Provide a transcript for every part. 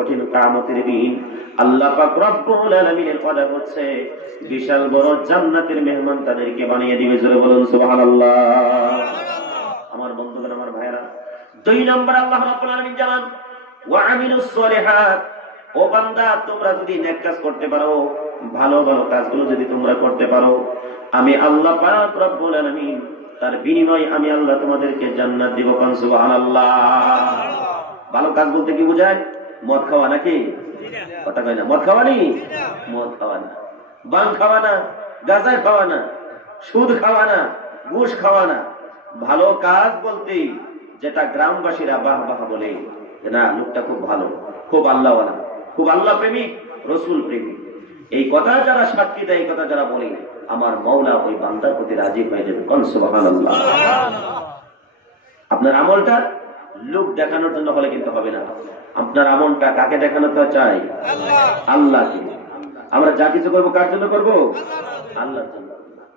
কঠিন কিয়ামতের দিন আল্লাহ পাক রব্বুল আলামিনের কথা হচ্ছে বিশাল বড় জান্নাতের মেহমান তাদেরকে বানিয়ে দিবে। জোরে বলুন সুবহানাল্লাহ। আমার বন্ধুগণ, আমার ভাইরা, 2 নম্বর আল্লাহ রাব্বুল আলামিন জানান ওয়া আমিলুস সলিহাত, ও বান্দা তোমরা যদি নেক কাজ করতে পারো, ভালো ভালো কাজগুলো যদি তোমরা করতে পারো, আমি আল্লাহ পাক রব্বুল আলামিন তার বিনিময়ে আমি আল্লাহ তোমাদেরকে জান্নাত দিব। সুবহানাল্লাহ। ভালো কাজ বলতে কি বোঝায়? মদ খাওয়া নাকি? কথা কয় না। মদ খাওয়া নি? মদ খাওয়া না, বাং খাওয়া না, গাঁজা খাওয়া না, সুদ খাওয়া না, ঘুষ খাওয়া না। ভালো কাজ বলতে যেটা গ্রামবাসীরা বাহ বাহ বলে, না লোকটা খুব ভালো, খুব আল্লাহওয়ালা, খুব আল্লাহ প্রেমিক, রসুল প্রেমিক, এই কথা যারা সাক্ষী দেয়, এই কথা যারা বলে, আমার মওলা ওই বান্দার প্রতি রাজি হয়ে যাবে। কোন সুবহানাল্লাহ। আপনার আমলটা লোক দেখানোর জন্য হলে কিন্তু হবে না। আপনার আমলটা কাকে দেখানো চাই? আল্লাহকে। আমরা যা কিছু করবো কার জন্য করবো? আল্লাহর জন্য।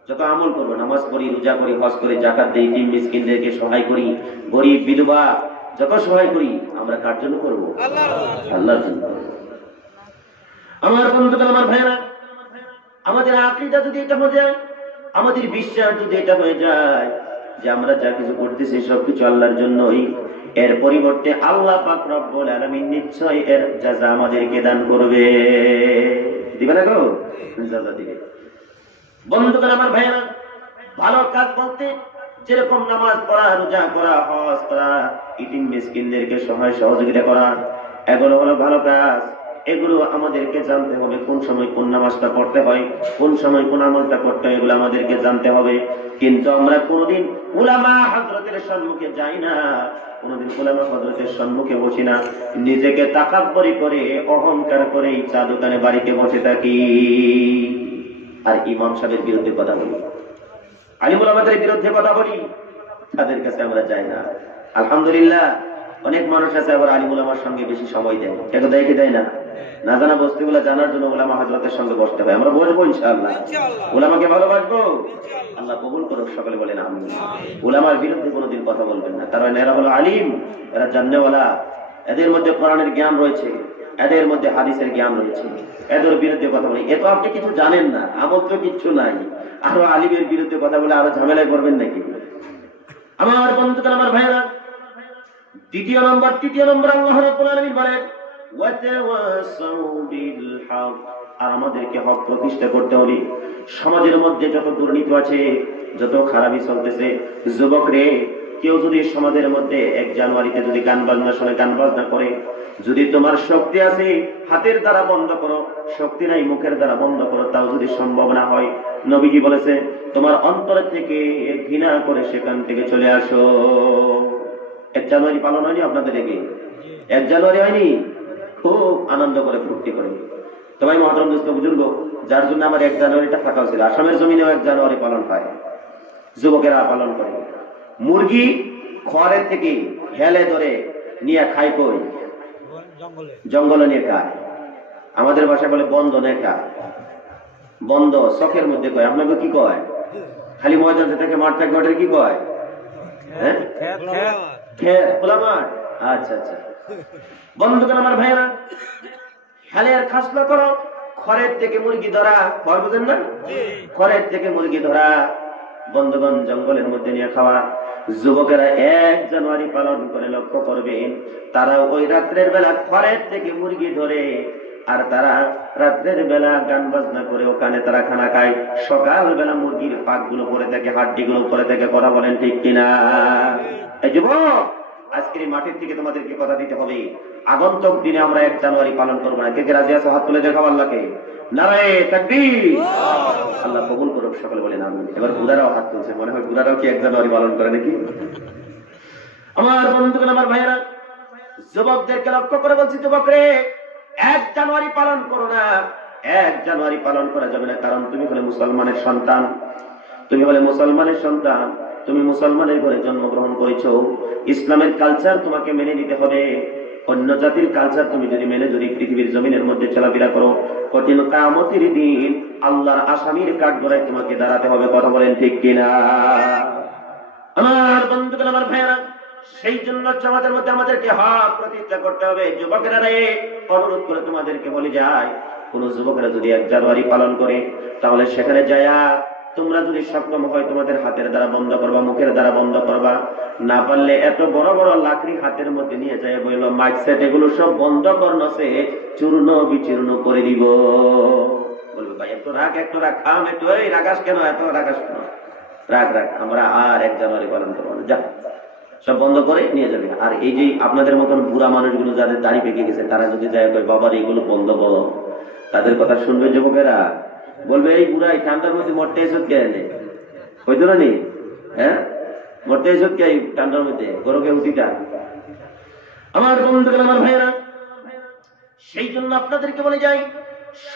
যত আমল করবো, নামাজ পড়ি, রোজা করি, হজ করি, যাকাত দেই, তিন মিসকিনদেরকে সহায় করি, গরিব বিধবা যত সহায় করি, আমরা কার জন্য করবো? আল্লাহর জন্য। আমার বন্ধুগণ, আমার ভাইরা, আমাদের আকীদা যদি এটা হয়ে যায়, আমাদের বিশ্বাস যদি এটা হয়ে যায় যে আমরা যা কিছু করতেছি সবকিছু আল্লাহর জন্যই, এর পরিবর্তে আল্লাহ পাক রব্বুল আলামিন নিশ্চয় এর জাযা আমাদেরকে দান করবে। দিবে না গো? জাযা দিবে। বন্ধুগণ, আমার ভাইরা, ভালো কাজ বলতে যেরকম নামাজ পড়া, রোজা করা, হজ করা, ইতিম মিসকিনদেরকে সহায় সহযোগিতা করা, এগুলো হলো ভালো কাজ। এগুলো আমাদেরকে জানতে হবে, কোন সময় কোন নামাজটা পড়তে হয়, কোন সময় কোন আমলটা করতে হয়, এগুলো আমাদেরকে জানতে হবে। কিন্তু আমরা কোনদিন উলামা হযরতের সম্মুখে যাই না, কোনদিন উলামা হযরতের সম্মুখে বসি না, নিজেকে তাকাব্বুরি করে, অহংকার করে চা দোকানে বাড়িতে বসে থাকি আর ইমাম সাহেবের বিরুদ্ধে কথা বলি, আলিম উলামাদের বিরুদ্ধে কথা বলি, তাদের কাছে আমরা যাই না। আলহামদুলিল্লাহ, অনেক মানুষ আছে আবার আলিম উলামার সঙ্গে বেশি সময় দেয়। এটা দেয় কি দেয় না? না জানা বস্তুগুলো জানার জন্য উলামা হযরতের সঙ্গে বসতে হয়। আমরা বসবো ইনশাআল্লাহ। উলামাকে ভালোবাসবো। আল্লাহ কবুল করুক। সকলে বলেন আমিন। উলামার বিরুদ্ধে কোনোদিন কথা বলবেন না, কারণ এরা হলো আলিম, এরা জান্নেওয়ালা, এদের মধ্যে কোরআনের জ্ঞান রয়েছে, এদের মধ্যে হাদিসের জ্ঞান রয়েছে। এদের বিরুদ্ধে কথা বলি, এ তো আপনি কিছু জানেন না, আমল তো কিচ্ছু নাই, আরো আলিমের বিরুদ্ধে কথা বলে আরো ঝামেলায় করবেন নাকি? আমার বন্ধুগণ, আমার ভাইরা, তৃতীয় নম্বর আল্লাহ রাব্বুল আলামিন বলেন ওয়াতাওয়াসাউ বিল হক, আর আমাদেরকে হক প্রতিষ্ঠা করতে হবে। সমাজের মধ্যে যত দুর্নীতি আছে, যত খারাপি চলতেছে, যুবক রে, কেউ যদি সমাজের মধ্যে 1 জানুয়ারিতে যদি গান বাজনা শুনে, গান বাজনা করে, যদি তোমার শক্তি আছে হাতের দ্বারা বন্ধ করো, শক্তি নাই মুখের দ্বারা বন্ধ করো, তাও যদি সম্ভব না হয়, নবীজি বলেছে তোমার অন্তর থেকে ঘৃণা করে সেখান থেকে চলে আসো। 1 জানুয়ারি পালন হয়নি আপনাদের এদিকে? 1 জানুয়ারি হয়নি? খুব আনন্দ করে ফুর্তি করে। তোমায় মহতরম দোস্ত বুজুর্গ, যার জন্য আমার 1 জানুয়ারিটা ফাঁকা ছিল, আসামের জমিনেও 1 জানুয়ারি পালন হয়, যুবকেরা পালন করে। মুরগি খড়ের থেকে হেলে ধরে নিয়ে খায়, কই? জঙ্গলে নিয়ে খায়। আমাদের ভাষায় বলে বন্ধ নিয়ে খায়। বন্ধ চকের মধ্যে কয়, আপনাকে কি কয়? খালি ময়দান থেকে মাঠ থাকে, ওটা কি কয়? হ্যাঁ, খোলা মাঠ। আচ্ছা আচ্ছা। বন্ধুগণ, আমার ভাইরা, হেলের খাসলা করো, খড়ের থেকে মুরগি ধরা, খড় বুঝেন না? খড়ের থেকে মুরগি ধরা, বন্ধুগণ জঙ্গলের মধ্যে নিয়ে খাওয়া। যুবকেরা 1 জানুয়ারি পালন করে, লক্ষ্য করবেন, তারা ওই রাত্রের বেলা খড়ের থেকে মুরগি ধরে, আর তারা রাত্রের বেলা গান বাজনা করে ওখানে তারা খানা খায়। সকাল বেলা মুরগির পাক গুলো পরে থাকে, হাড্ডি গুলো পরে থাকে। কথা বলেন ঠিক কিনা? এই যুবক, আজকের এই মাটির থেকে তোমাদেরকে কথা দিতে হবে, আগন্তুক দিনে আমরা 1 জানুয়ারি পালন করবো না। কে কে রাজি আছে? হাত তুলে দেখাও আল্লাহকে। নারায়ে তাকবীর। আল্লাহ কবুল করুক। সকলে বলেন আমিন। এবার বুড়ারাও হাত তুলছে, মনে হয় বুড়ারাও কি 1 জানুয়ারি পালন করে নাকি? আমার বন্ধুগণ, আমার ভাইয়েরা, যুবকদেরকে লক্ষ্য করে বলছি, যুবক রে, 1 জানুয়ারি পালন করো না। 1 জানুয়ারি পালন করা যাবে না, কারণ তুমি হলে মুসলমানের সন্তান, তুমি হলে মুসলমানের সন্তান, তুমি মুসলমানের ঘরে জন্মগ্রহণ করেছো। ইসলামের কালচার তোমাকে মেনে নিতে হবে। অন্য জাতির কালচার তুমি যদি মেনে যদি পৃথিবীর জমিনের মধ্যে চলাফেরা করো, কঠিন কিয়ামতের দিন আল্লাহর আসামির কাঠগড়ায় তোমাকে দাঁড়াতে হবে। কথা বলেন ঠিক কিনা? আমার বন্ধুগণ, আমার ভাইয়েরা, সেই জন্য সমাজের মধ্যে আমাদেরকে হক প্রতিষ্ঠা করতে হবে। যুবকেরা রে, অনুরোধ করে তোমাদেরকে বলে যায়, কোন যুবকেরা যদি 1 জানুয়ারি পালন করে, তাহলে সেখানে যায়া তোমরা যদি সক্ষম হয় তোমাদের হাতের দ্বারা বন্ধ করবা, মুখের দ্বারা বন্ধ করবা। না পারলে এত বড় বড় লাকড়ি হাতের মধ্যে নিয়ে যায়, বললো মাইক সেট এগুলো সব বন্ধ করনছে, চূর্ণ বিচূর্ণ করে দিব। বলবে ভাই একটু রাগ, একটু রাগ, খাম একটু, এই রাগাস কেন, এত রাগাস কেন, রাগ রাগ, আমরা আর 1 জানুয়ারি পালন করবো না, যা সব বন্ধ করে নিয়ে যাবে। আর এই যে আপনাদের মতন বুড়া মানুষগুলো যাদের দাড়ি পেকে গেছে, তারা যদি যায় বাবার এইগুলো বন্ধ করো, তাদের কথা শুনবে যুবকেরা, বলবে এই বুড়াই ঠান্ডার মধ্যে মরতে এসব কে এনে হইতো না নি, হ্যাঁ মরতে এসব কে ঠান্ডার মধ্যে গরমে উঠিটা। আমার বন্ধুগণ, আমার ভাইয়েরা, সেই জন্য আপনাদেরকে বলে যাই,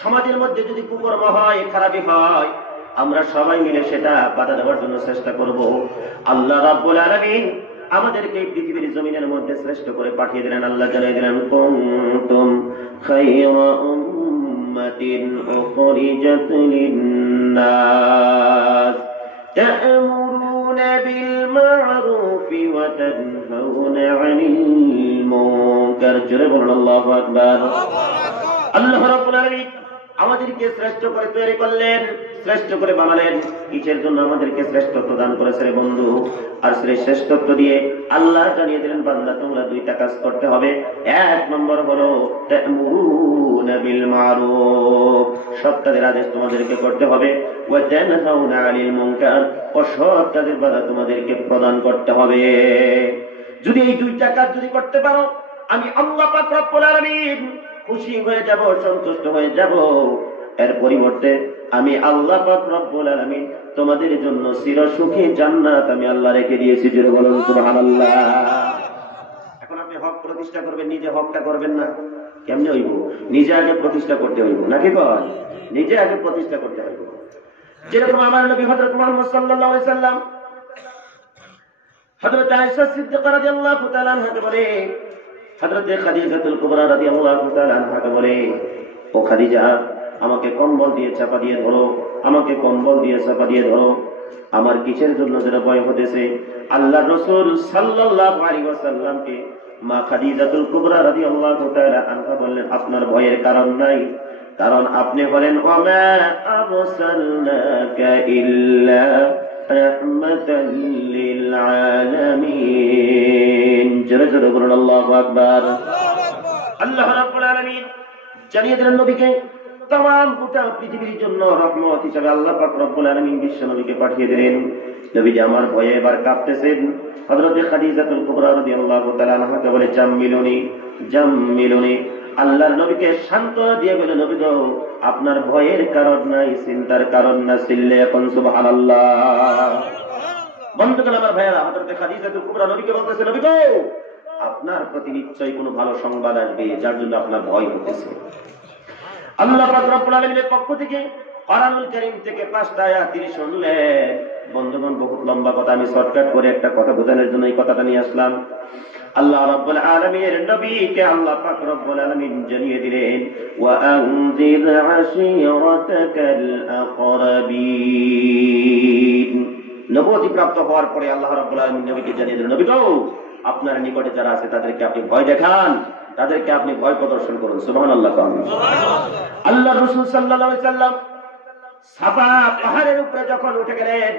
সমাজের মধ্যে যদি কুকর্ম হয়, খারাপি হয়, আমরা সবাই মিলে সেটা বাধা দেওয়ার জন্য চেষ্টা করব। আল্লাহ রাব্বুল আলামিন আমাদেরকে এই পৃথিবীর জমিনের মধ্যে শ্রেষ্ঠ করে পাঠিয়ে দিলেন। আল্লাহ জানিয়ে দিলেন, কুনতুম খায়রা উম্মাতিন উখরিজাত লিন-নাস তা'মুরুনা বিল মা'রুফি ওয়া তানহাউনা আনিল মুনকার। জোরে বলুন আল্লাহু আকবার। আল্লাহ রাব্বুল আলামিন আমাদেরকে শ্রেষ্ঠ করে তৈরি করলেন, শ্রেষ্ঠ করে বানালেন। কিসের জন্য আমাদেরকে শ্রেষ্ঠত্ব দান করেছে রে বন্ধু? আর সেই শ্রেষ্ঠত্ব দিয়ে আল্লাহ জানিয়ে দিলেন, বান্দা তোমরা 2টা কাজ করতে হবে। 1 নম্বর হলো তা'মুরুনা বিল মা'রুফ, সৎ কাজের আদেশ তোমাদেরকে করতে হবে। ওয়া তানহাউনা আনিল মুনকার, অসৎ কাজের বাধা তোমাদেরকে প্রদান করতে হবে। যদি এই 2টা কাজ যদি করতে পারো, আমি আল্লাহ পাক রব্বুল আলামিন খুশি হয়ে যাব, সন্তুষ্ট হয়ে যাব। এর পরিবর্তে আমি আল্লাহ পাক রব্বুল আলামিন তোমাদের জন্য চিরসুখী জান্নাত আমি আল্লাহ রেখে দিয়েছি। জোরে বলুন সুবহানাল্লাহ। এখন আপনি হক প্রতিষ্ঠা করবেন, নিজে হকটা করবেন না, কেমনে হইব? নিজে আগে প্রতিষ্ঠা করতে হইব, নাকি কয়? নিজে আগে প্রতিষ্ঠা করতে হইব। যেরকম আমার নবী হযরত মুহাম্মদ সাল্লাল্লাহু আলাইহি সাল্লাম হযরত আয়েশা সিদ্দিকা রাদিয়াল্লাহু তাআলা আনহাকে বলে, হযরত খাদিজাতুল কুবরা রাদিয়াল্লাহু তাআলা আনহাকে বলে, ও খাদিজা, আমাকে কম্বল দিয়ে চাপা দিয়ে ধরো, আমাকে কম্বল দিয়ে চাপা দিয়ে ধরো। আমার কিসের জন্য যেটা ভয় হতেছে? আল্লাহর রাসূল সাল্লাল্লাহু আলাইহি ওয়াসাল্লামকে মা খাদিজাতুল কুবরা রাদিয়াল্লাহু তাআলা আনহা বললেন, আপনার ভয়ের কারণ নাই, কারণ আপনি বলেন ওয়ামা আরসালনাকা ইল্লা রাহমাতাল লিল আলামিন। জোরে জোরে বলুন আল্লাহু আকবার। আল্লাহ রাব্বুল আলামিন জানিয়ে দিলেন নবীকে, तमाम গোটা পৃথিবীর জন্য রহমত হিসেবে আল্লাহ পাক রব্বুল আলামিন বিশ্ব নবীকে পাঠিয়ে দিলেন। নবী যে আমার ভয়ে এবার কাঁপতেছেন, হযরত খাদিজাতুল কুবরা রাদিয়াল্লাহু তাআলা আনহাকে বলে, জাম্মিলুনি জাম্মিলুনি। আল্লাহর নবীকে সান্ত্বনা দিয়ে বলে, নবী গো, আপনার ভয়ের কারণ নাই, চিন্তার কারণ না, চিল্লে এখন সুবহানাল্লাহ। বন্ধুগণ, আমার ভাইয়েরা, হযরত খাদিজাতুল কুবরা নবীকে বলতেছে, নবী গো, আপনার প্রতি নিশ্চয়ই কোনো ভালো সংবাদ আসবে, যার জন্য আপনার ভয় হতেছে। আল্লাহ পাক রব্বুল আলামিনের পক্ষ থেকে কোরআনুল কারীম থেকে 5টা আয়াত তিনি শুনলেন। বন্ধুগণ, বহুত লম্বা কথা, আমি শর্টকাট করে একটা কথা বোঝানোর জন্য এই কথাটা নিয়ে আসলাম। আল্লাহ রাব্বুল আলামিনের নবীকে আল্লাহ পাক রব্বুল আলামিন জানিয়ে দিলেন, ওয়া আনজির আশীরাতাকাল আকরাবিন। নবুয়তি প্রাপ্ত হওয়ার পরে আল্লাহ রাব্বুল আলামিন নবীকে জানিয়ে দিলেন, নবী গো, আপনার নিকটে যারা আছে তাদেরকে আপনি ভয় দেখান, তাদেরকে আপনি ভয় প্রদর্শন করুন। সুবহানাল্লাহ। আল্লাহ রাসূল সাল্লাল্লাহু আলাইহি সাল্লাম সাফা পাহাড়ের উপরে যখন উঠে গেলেন,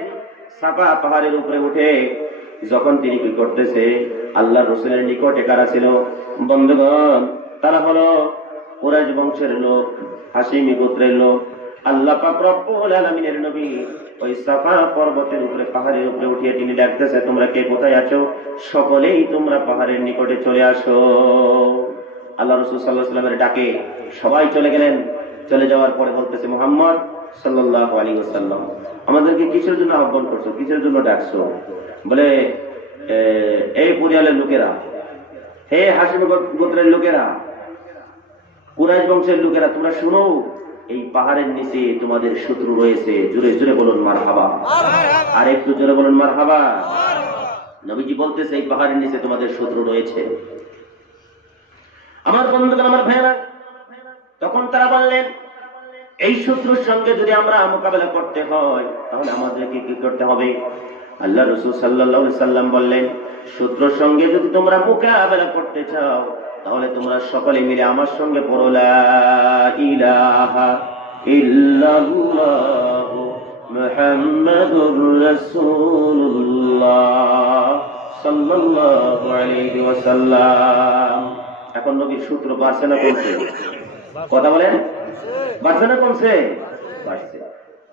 সাফা পাহাড়ের উপরে উঠে যখন তিনি কি করতেছে, আল্লাহ রাসূলের নিকটে কারা ছিল? বন্ধুগণ, তারা হলো কুরাইশ বংশের লোক, হাশিমি গোত্রের লোক। আল্লাহ পাক রব্বুল আলামিনের নবী ওই সাফা পর্বতের উপরে, পাহাড়ের উপরে উঠিয়ে তিনি ডাকতেছে, তোমরা কে কোথায় আছো? সকলেই তোমরা পাহাড়ের নিকটে চলে আসো। আল্লাহ রাসূল সাল্লাল্লাহু আলাইহি ওয়াসাল্লামের ডাকে সবাই চলে গেলেন। চলে যাওয়ার পরে বলতেছে, মুহাম্মদ সাল্লাল্লাহু আলাইহি ওয়াসাল্লাম, আমাদেরকে কিসের জন্য আহ্বান করছো, কিসের জন্য ডাকছো? বলে, এই পরিয়ালের লোকেরা, হে হাশিম গোত্রের লোকেরা, কুরাইশ বংশের লোকেরা, তোমরা শুনো, এই পাহাড়ের নিচে তোমাদের শত্রু রয়েছে। জোরে জোরে বলুন মারহাবা। আর একটু জোরে বলুন মারহাবা। নবীজি বলতেছে, এই পাহাড়ের নিচে তোমাদের শত্রু রয়েছে। আমার বন্ধুগণ, আমার ভাইয়েরা, তখন তারা বললেন, এই শত্রুর সঙ্গে যদি আমরা মোকাবেলা করতে হয়, তাহলে আমাদেরকে কি করতে হবে? আল্লাহ রাসূল সাল্লাল্লাহু আলাইহি সাল্লাম বললেন, শত্রুর সঙ্গে যদি তোমরা মোকাবেলা করতে চাও তাহলে তোমরা সকলে মিলে আমার সঙ্গে পড়ো লা ইলাহা ইল্লাল্লাহু মুহাম্মাদুর রাসূলুল্লাহ সাল্লাল্লাহু আলাইহি ওয়াসাল্লাম। এখন নবীর সূত্র বাড়ছে না কমছে? কথা বলেন, বাড়ছে না কমছে? বাড়ছে।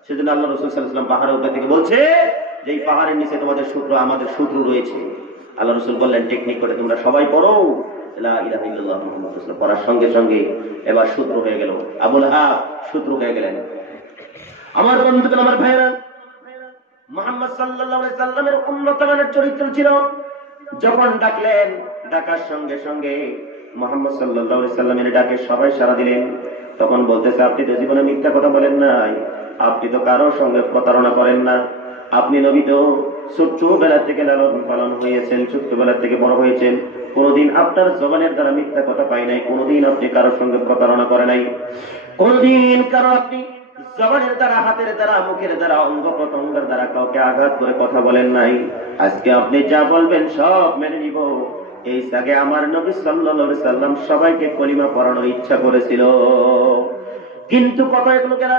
সেজন্য আল্লাহ রাসূল সাল্লাল্লাহু আলাইহি ওয়াসাল্লাম পাহাড়ের উপর থেকে বলছে যে এই পাহাড়ের নিচে তোমাদের শত্রু, আমাদের শত্রু রয়েছে। আল্লাহ রাসূল বললেন টেকনিক করে তোমরা সবাই পড়ো লা ইলাহা ইল্লাল্লাহ মুহাম্মাদুর রাসূলুল্লাহ। পড়ার সঙ্গে সঙ্গে এবার শত্রু হয়ে গেল, আবু লাহাব শত্রু হয়ে গেলেন। আমার বন্ধুগণ, আমার ভাইরা, মুহাম্মদ সাল্লাল্লাহু আলাইহি সাল্লামের উন্নত মানের চরিত্র ছিল। যখন ডাকলেন, ডাকার সঙ্গে সঙ্গে মুহাম্মদ সাল্লাল্লাহু আলাইহি সাল্লামের ডাকে সবাই সাড়া দিলেন। তখন বলতেছে, আপনি তো জীবনে মিথ্যা কথা বলেন নাই, আপনি তো কারোর সঙ্গে প্রতারণা করেন না, আপনি নবী তো ছোট্টবেলা থেকে লালন পালন হয়েছেন, ছোট্টবেলা থেকে বড় হয়েছেন, কোনদিন আপনার জবানের দ্বারা মিথ্যা কথা পাই নাই, কোনদিন আপনি কারোর সঙ্গে প্রতারণা করে নাই, কোনদিন কারো আপনি জবানের দ্বারা, হাতের দ্বারা, মুখের দ্বারা, অঙ্গ প্রত্যঙ্গের দ্বারা কাউকে আঘাত করে কথা বলেন নাই। আজকে আপনি যা বলবেন সব মেনে নিব। এই আগে আমার নবী সাল্লাল্লাহু আলাইহি সাল্লাম সবাইকে কলিমা পড়ানোর ইচ্ছা করেছিল, কিন্তু কত লোকেরা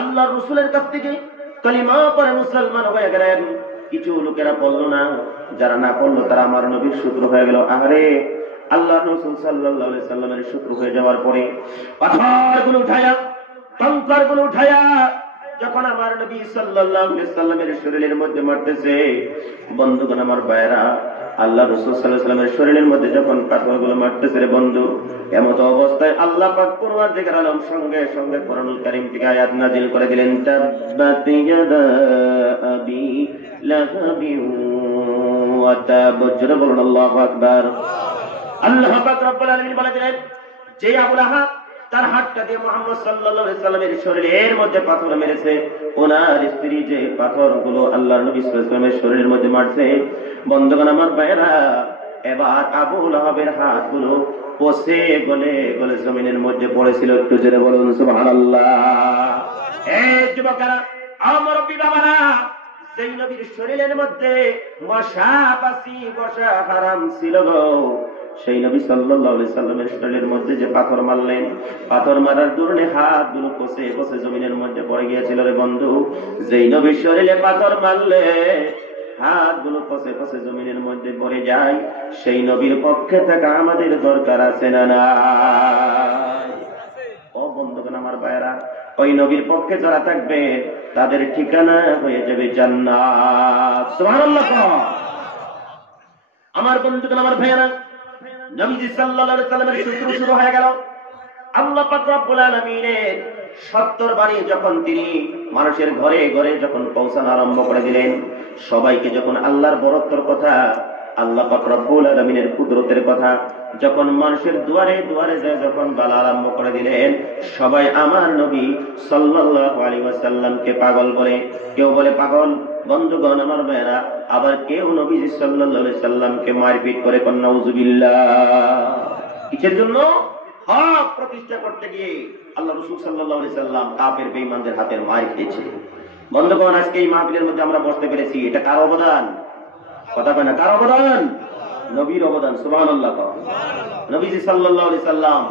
আল্লাহ রাসূলের কাছ থেকে কলিমা পড়ে মুসলমান হয়ে গেলেন, কিছু লোকেরা পড়লো না, যারা না পড়লো তারা আমার নবীর শত্রু হয়ে গেল। আরে আল্লাহ রাসূল সাল্লাল্লাহু আলাইহি সাল্লামের শত্রু হয়ে যাওয়ার পরে পাথরগুলো উঠায়া, কঙ্করগুলো উঠায়া যখন আমার নবী সাল্লাল্লাহু আলাইহি সাল্লামের শরীরের মধ্যে মারতেছে, বন্ধুগণ আমার ভাইরা, আল্লাহ রাসূল সাল্লাল্লাহু আলাইহি সাল্লামের শরীরের মধ্যে যখন পাথরগুলো মারতেছে রে বন্ধু, এমত অবস্থায় আল্লাহ পাক পরওয়ারদিগার আলম সঙ্গে সঙ্গে কোরআনুল কারীম থেকে আয়াত নাযিল করে দিলেন, তাব্বাত ইয়াদা আবি লাহাবি ওয়া তাব। জোরে বলুন আল্লাহু আকবার। আল্লাহ পাক রব্বুল আলামিন বলে দিলেন, যে আবু লাহাব তার হাতটা দিয়ে মুহাম্মদ সাল্লাল্লাহু আলাইহি সাল্লামের শরীরের মধ্যে পাথর মেরেছে, ওনার স্ত্রী যে পাথরগুলো আল্লাহর নবী সাল্লাল্লাহু আলাইহি সাল্লামের শরীরের মধ্যে মারছে, বন্ধুগণ আমার ভাইরা, এবার আবু লাহাবের হাতগুলো পচে গলে গলে জমিনের মধ্যে পড়েছিল। একটু জোরে বলুন সুবহানাল্লাহ। এই যুবকেরা, আমার বাবারা, সেই নবীর শরীরের মধ্যে মশা পাসি বসা হারাম ছিল গো, সেই নবী সাল্লাল্লাহু আলাইহি সাল্লামের শরীরের মধ্যে যে পাথর মারলেন, পাথর মারার দরুনে হাতগুলো পচে পচে জমিনের মধ্যে পড়ে গিয়েছিল রে বন্ধু। যেই নবীর শরীরে পাথর মারলে হাতগুলো পচে পচে জমিনের মধ্যে পড়ে যায়, সেই নবীর পক্ষে থাকা আমাদের দরকার আছে না নাই? ও বন্ধুগণ আমার ভাইরা, ওই নবীর পক্ষে যারা থাকবে তাদের ঠিকানা হয়ে যাবে জান্নাত। সুবহানাল্লাহ। আমার বন্ধুগণ আমার ভাইরা, নবী সাল্লাল্লাহু আলাইহি সাল্লামের শত্রু শুরু হয়ে গেল। আল্লাহ পাক রব্বুল আলামিনের সত্তর বাণী যখন তিনি মানুষের ঘরে ঘরে যখন পৌঁছানো আরম্ভ করে দিলেন, সবাইকে যখন আল্লাহর বরত্বর কথা, আল্লাহ পাক রব্বুল আলামিনের কুদরতের কথা যখন মানুষের দুয়ারে দুয়ারে যায় যখন বলা আরম্ভ করে দিলেন, সবাই আমার নবী সাল্লাল্লাহু আলাইহি ওয়াসাল্লামকে পাগল বলে, কেউ বলে পাগল বন্ধুগণ আমার ভাইরা, আবার কেউ নবী সাল্লাল্লাহু আলাইহি সাল্লামকে মারপিট করে, নাউযুবিল্লাহ। কিসের জন্য? হক প্রতিষ্ঠা করতে গিয়ে আল্লাহ রাসূল সাল্লাল্লাহু আলাইহি সাল্লাম কাফের বেঈমানদের হাতের মার খেয়েছে। বন্ধুগণ, আজকে এই মাহফিলের মধ্যে আমরা বসতে পেরেছি, এটা কার অবদান? কথা কয় না, কার অবদান? নবীর অবদান। সুবহানাল্লাহ। নবীজি সাল্লাল্লাহু আলাইহি সাল্লাম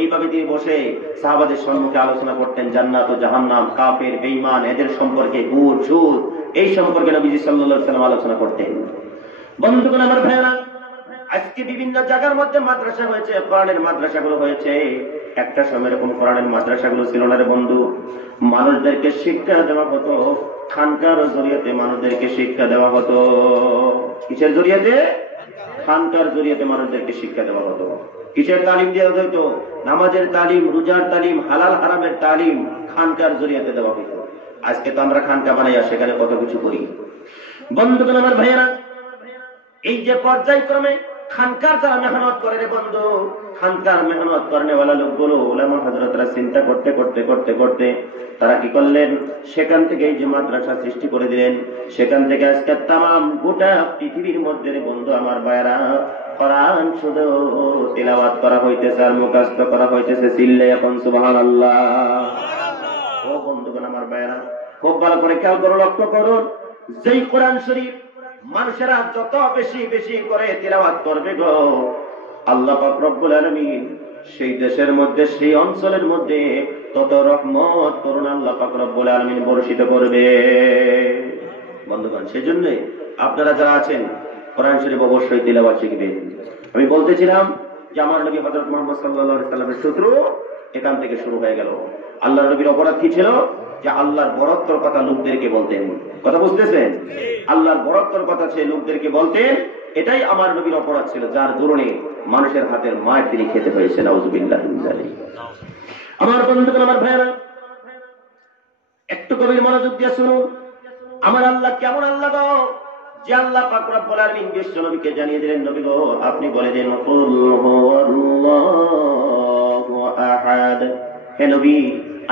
এইভাবে তিনি বসে সাহাবাদের সম্মুখে আলোচনা করতেন, জান্নাত ও জাহান্নাম, কাফের বেঈমান এদের সম্পর্কে, গুর সুদ এই সম্পর্কে নবীজি সাল্লাল্লাহু আলাইহি সাল্লাম আলোচনা করতেন। বন্ধুগণ আমার ভাইরা, আজকে বিভিন্ন জায়গার মধ্যে মাদ্রাসা হয়েছে, কোরআনের মাদ্রাসাগুলো হয়েছে। একটা সময় এরকম কোরআনের মাদ্রাসাগুলো ছিল না রে বন্ধু। মানুষদেরকে শিক্ষা দেওয়া হতো খানকার জরিয়াতে, মানুষদেরকে শিক্ষা দেওয়া হতো কিসের জরিয়াতে? খানকার জরিয়াতে মানুষদেরকে শিক্ষা দেওয়া হতো। কিসের তালিম দেওয়া হতো? নামাজের তালিম, রোজার তালিম, হালাল হারামের তালিম খানকার জরিয়াতে দেওয়া হতো। আজকে তো আমরা খানকা বানাইয়া সেখানে কত কিছু করি। বন্ধুগণ আমার ভাইয়েরা, এই যে পর্যায়ক্রমে খানকার যারা মেহনত করে রে বন্ধু, খানকার মেহনত করেনেওয়ালা লোকগুলো উলামা হযরতরা চিন্তা করতে করতে করতে করতে তারা কি করলেন? সেখান থেকে এই যে মাদ্রাসা সৃষ্টি করে দিলেন। সেখান থেকে আজকে তামাম গোটা পৃথিবীর মধ্যে রে বন্ধু আমার ভাইরা, কোরআন শুধু তিলাওয়াত করা হইতেছে আর মুখস্থ করা হইতেছে। চিল্লে এখন সুবহানাল্লাহ। ও বন্ধুগণ আমার ভাইরা, খুব ভালো করে খেয়াল করো, লক্ষ্য করুন। যেই কোরআন শরীফ মানুষেরা যত বেশি বেশি করে তিলাওয়াত করবে গো, আল্লাহ পাক রব্বুল আলামিন সেই দেশের মধ্যে, সেই অঞ্চলের মধ্যে তত রহমত করুন আল্লাহ পাক রব্বুল আলামিন বর্ষিত করবে। বন্ধুগণ, সেজন্য আপনারা যারা আছেন কোরআন শরীফ অবশ্যই তিলাওয়াত শিখবেন। আমি বলতেছিলাম যে আমার নবী হযরত মুহাম্মদ সাল্লাল্লাহু আলাইহি সাল্লামের শত্রু এখান থেকে শুরু হয়ে গেল। আল্লাহর নবীর অপরাধ কি ছিল? যে আল্লাহর বড়ত্বর কথা লোকদেরকে বলতেন। কথা বুঝতেছেন? আল্লাহর বড়ত্বর কথা সে লোকদেরকে বলতেন, এটাই আমার নবীর অপরাধ ছিল, যার দরুনে মানুষের হাতের মার তিনি খেতে হয়েছে। নাউযুবিল্লাহ মিন যালিক। আমার বন্ধুগণ, আমার ভাইরা, একটু গভীর মনোযোগ দিয়ে শুনুন। আমার আল্লাহ কেমন আল্লাহ গো, যে আল্লাহ পাক রব্বুল আলামিন বিশ্ব নবীকে জানিয়ে দিলেন, নবী গো আপনি বলে দেন কুল হুয়াল্লাহু আহাদ। হে নবী,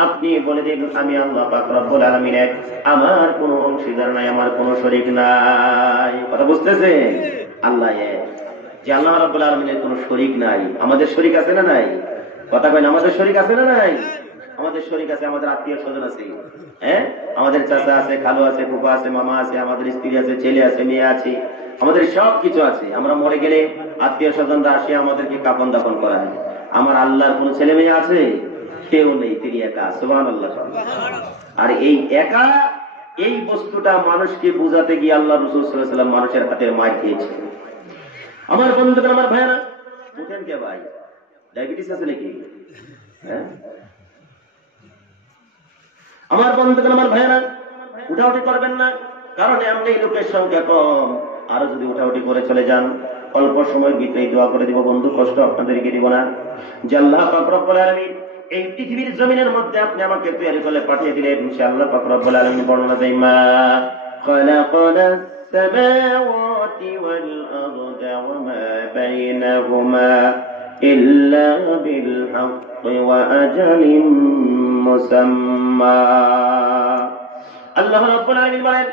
আপনি বলে দিন আমি আল্লাহ পাক রব্বুল আলামিন এক, আমার কোনো অংশীদার নাই, আমার কোনো শরীক নাই। কথা বুঝতেছেন? আল্লাহ এক, যে আল্লাহ রাব্বুল আলামিনের কোনো শরীক নাই। আমাদের শরীক আছে না নাই? কথা কইন, আমাদের শরীক আছে না নাই? আমাদের শরীক আছে, আমাদের আত্মীয় স্বজন আছে, হ্যাঁ, আমাদের চাচা আছে, খালু আছে, ফুফা আছে, মামা আছে, আমাদের স্ত্রী আছে, ছেলে আছে, মেয়ে আছে, আমাদের সব কিছু আছে। আমরা মরে গেলে আত্মীয় স্বজনরা আসে আমাদেরকে কাফন দাফন করা হয়। আমার আল্লাহর কোন ছেলে মেয়ে আছে? কেউ নেই, তিনি একা। সুবহানাল্লাহ। আর এই একা, এই বস্তুটা মানুষকে বুঝাতে গিয়ে আল্লাহ রাসূল সাল্লাল্লাহু আলাইহি ওয়াসাল্লাম মানুষের হাতে মার খেয়েছে। আমার বন্ধুগণ, আমার ভাইরা, উঠেন কে ভাই, ডায়াবেটিস আছে নাকি? হ্যাঁ, আমার বন্ধুগণ, আমার ভাইরা, উঠাউঠি করবেন না, কারণ এমনি লোকের সংখ্যা কম। আরো যদি উঠাউঠি করে চলে যান, অল্প সময়ের ভিতরেই দোয়া করে দিব বন্ধু, কষ্ট আপনাদেরকে দিব না। যে আল্লাহ পাক রব্বুল আলামিন এই পৃথিবীর জমিনের মধ্যে আপনি আমাকে তৈরি করে পাঠিয়ে দিলেন, ইনশাআল্লাহ পাক রব্বুল আলামিন বর্ণনা দেয়, মা খালাকানাস সামাওয়াতি ওয়াল আরদা ওয়া মা বাইনাহুমা ইল্লা বিল হাক্কি ওয়া আজালিন মুসাম্মা। আল্লাহ রাব্বুল আলামিন বলেন,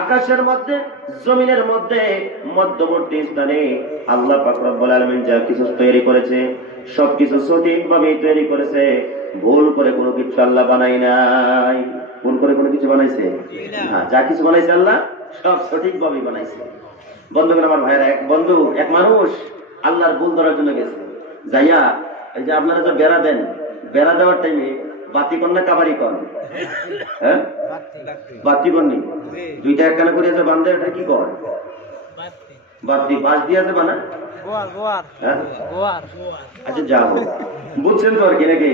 আকাশের মধ্যে, জমিনের মধ্যে, মধ্যবর্তী স্থানে আল্লাহ পাক রব্বুল আলামিন যা কিছু তৈরি করেছে সবকিছু সঠিকভাবে তৈরি করেছে। ভুল করে কোনো কিছু আল্লাহ বানাই নাই। ভুল করে কোনো কিছু বানাইছে না। যা কিছু বানাইছে আল্লাহ সব সঠিকভাবে বানাইছে। বন্ধুগণ, আমার ভাইরা, এক মানুষ আল্লাহর ভুল ধরার জন্য গেছে, যাইয়া এই যে আপনারা যে বেড়া দেন, বেড়া দেওয়ার টাইমে বাতি কর না কাবারি কর? হ্যাঁ, বাতি করনি, দুইটা একখানা করে যে বান্ধে, এটা কি কর? বাতি বাঁশ দিয়ে যে বানা। আচ্ছা, যা হোক, বুঝছেন তো আর কি নাকি?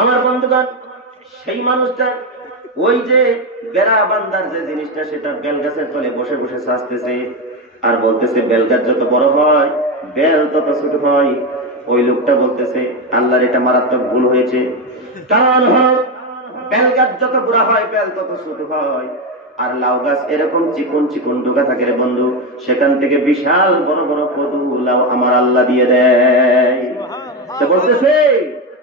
আমার বন্ধুগণ, সেই মানুষটা ওই যে বেড়া বান্ধার যে জিনিসটা, সেটা বেল গাছের তলে বসে বসে সাজতেছে আর বলতেছে, বেল গাছ যত বড় হয় বেল তত ছোট হয়। ওই লোকটা বলতেছে, আল্লাহর এটা মারাত্মক ভুল হয়েছে। কারণ হল, বেল গাছ যত বুড়া হয় বেল তত ছোট হয়, আর লাউ গাছ এরকম চিকন চিকন ডোকা থাকে রে বন্ধু, সেখান থেকে বিশাল বড় বড় কদু লাউ আমার আল্লাহ দিয়ে দেয়। সে বলতেছে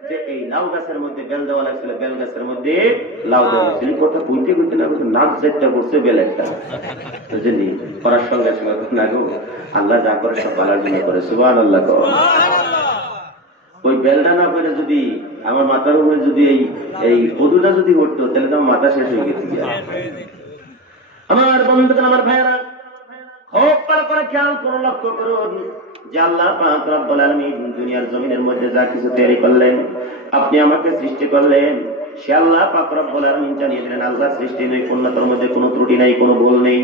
যে এই লাউ গাছের মধ্যে বেল দেওয়া লাগছিল, বেল গাছের মধ্যে লাউ দেওয়া লাগছিল। কথা কইতে কইতে না নাক যেটা করছে বেল একটা, বুঝলি? করার সঙ্গে সঙ্গে না গো, আল্লাহ যা করে সব ভালোর জন্য করে। সুবহানাল্লাহ। ওই বেলটা না করে যদি আমার মাথার উপরে যদি এই কদুটা যদি উঠতো, তাহলে তো আমার মাথা শেষ হয়ে গেছে। আমার বন্ধুগণ, আমার ভাইয়েরা, খুব ভালো করে খেয়াল করুন, লক্ষ্য করুন যে আল্লাহ পাক রব্বুল আলামিন দুনিয়ার জমিনের মধ্যে যা কিছু তৈরি করলেন, আপনি আমাকে সৃষ্টি করলেন, সে আল্লাহ পাক রব্বুল আলামিন জানিয়ে দিলেন আল্লাহ সৃষ্টির এই পূর্ণতার মধ্যে কোনো ত্রুটি নাই, কোনো ভুল নেই।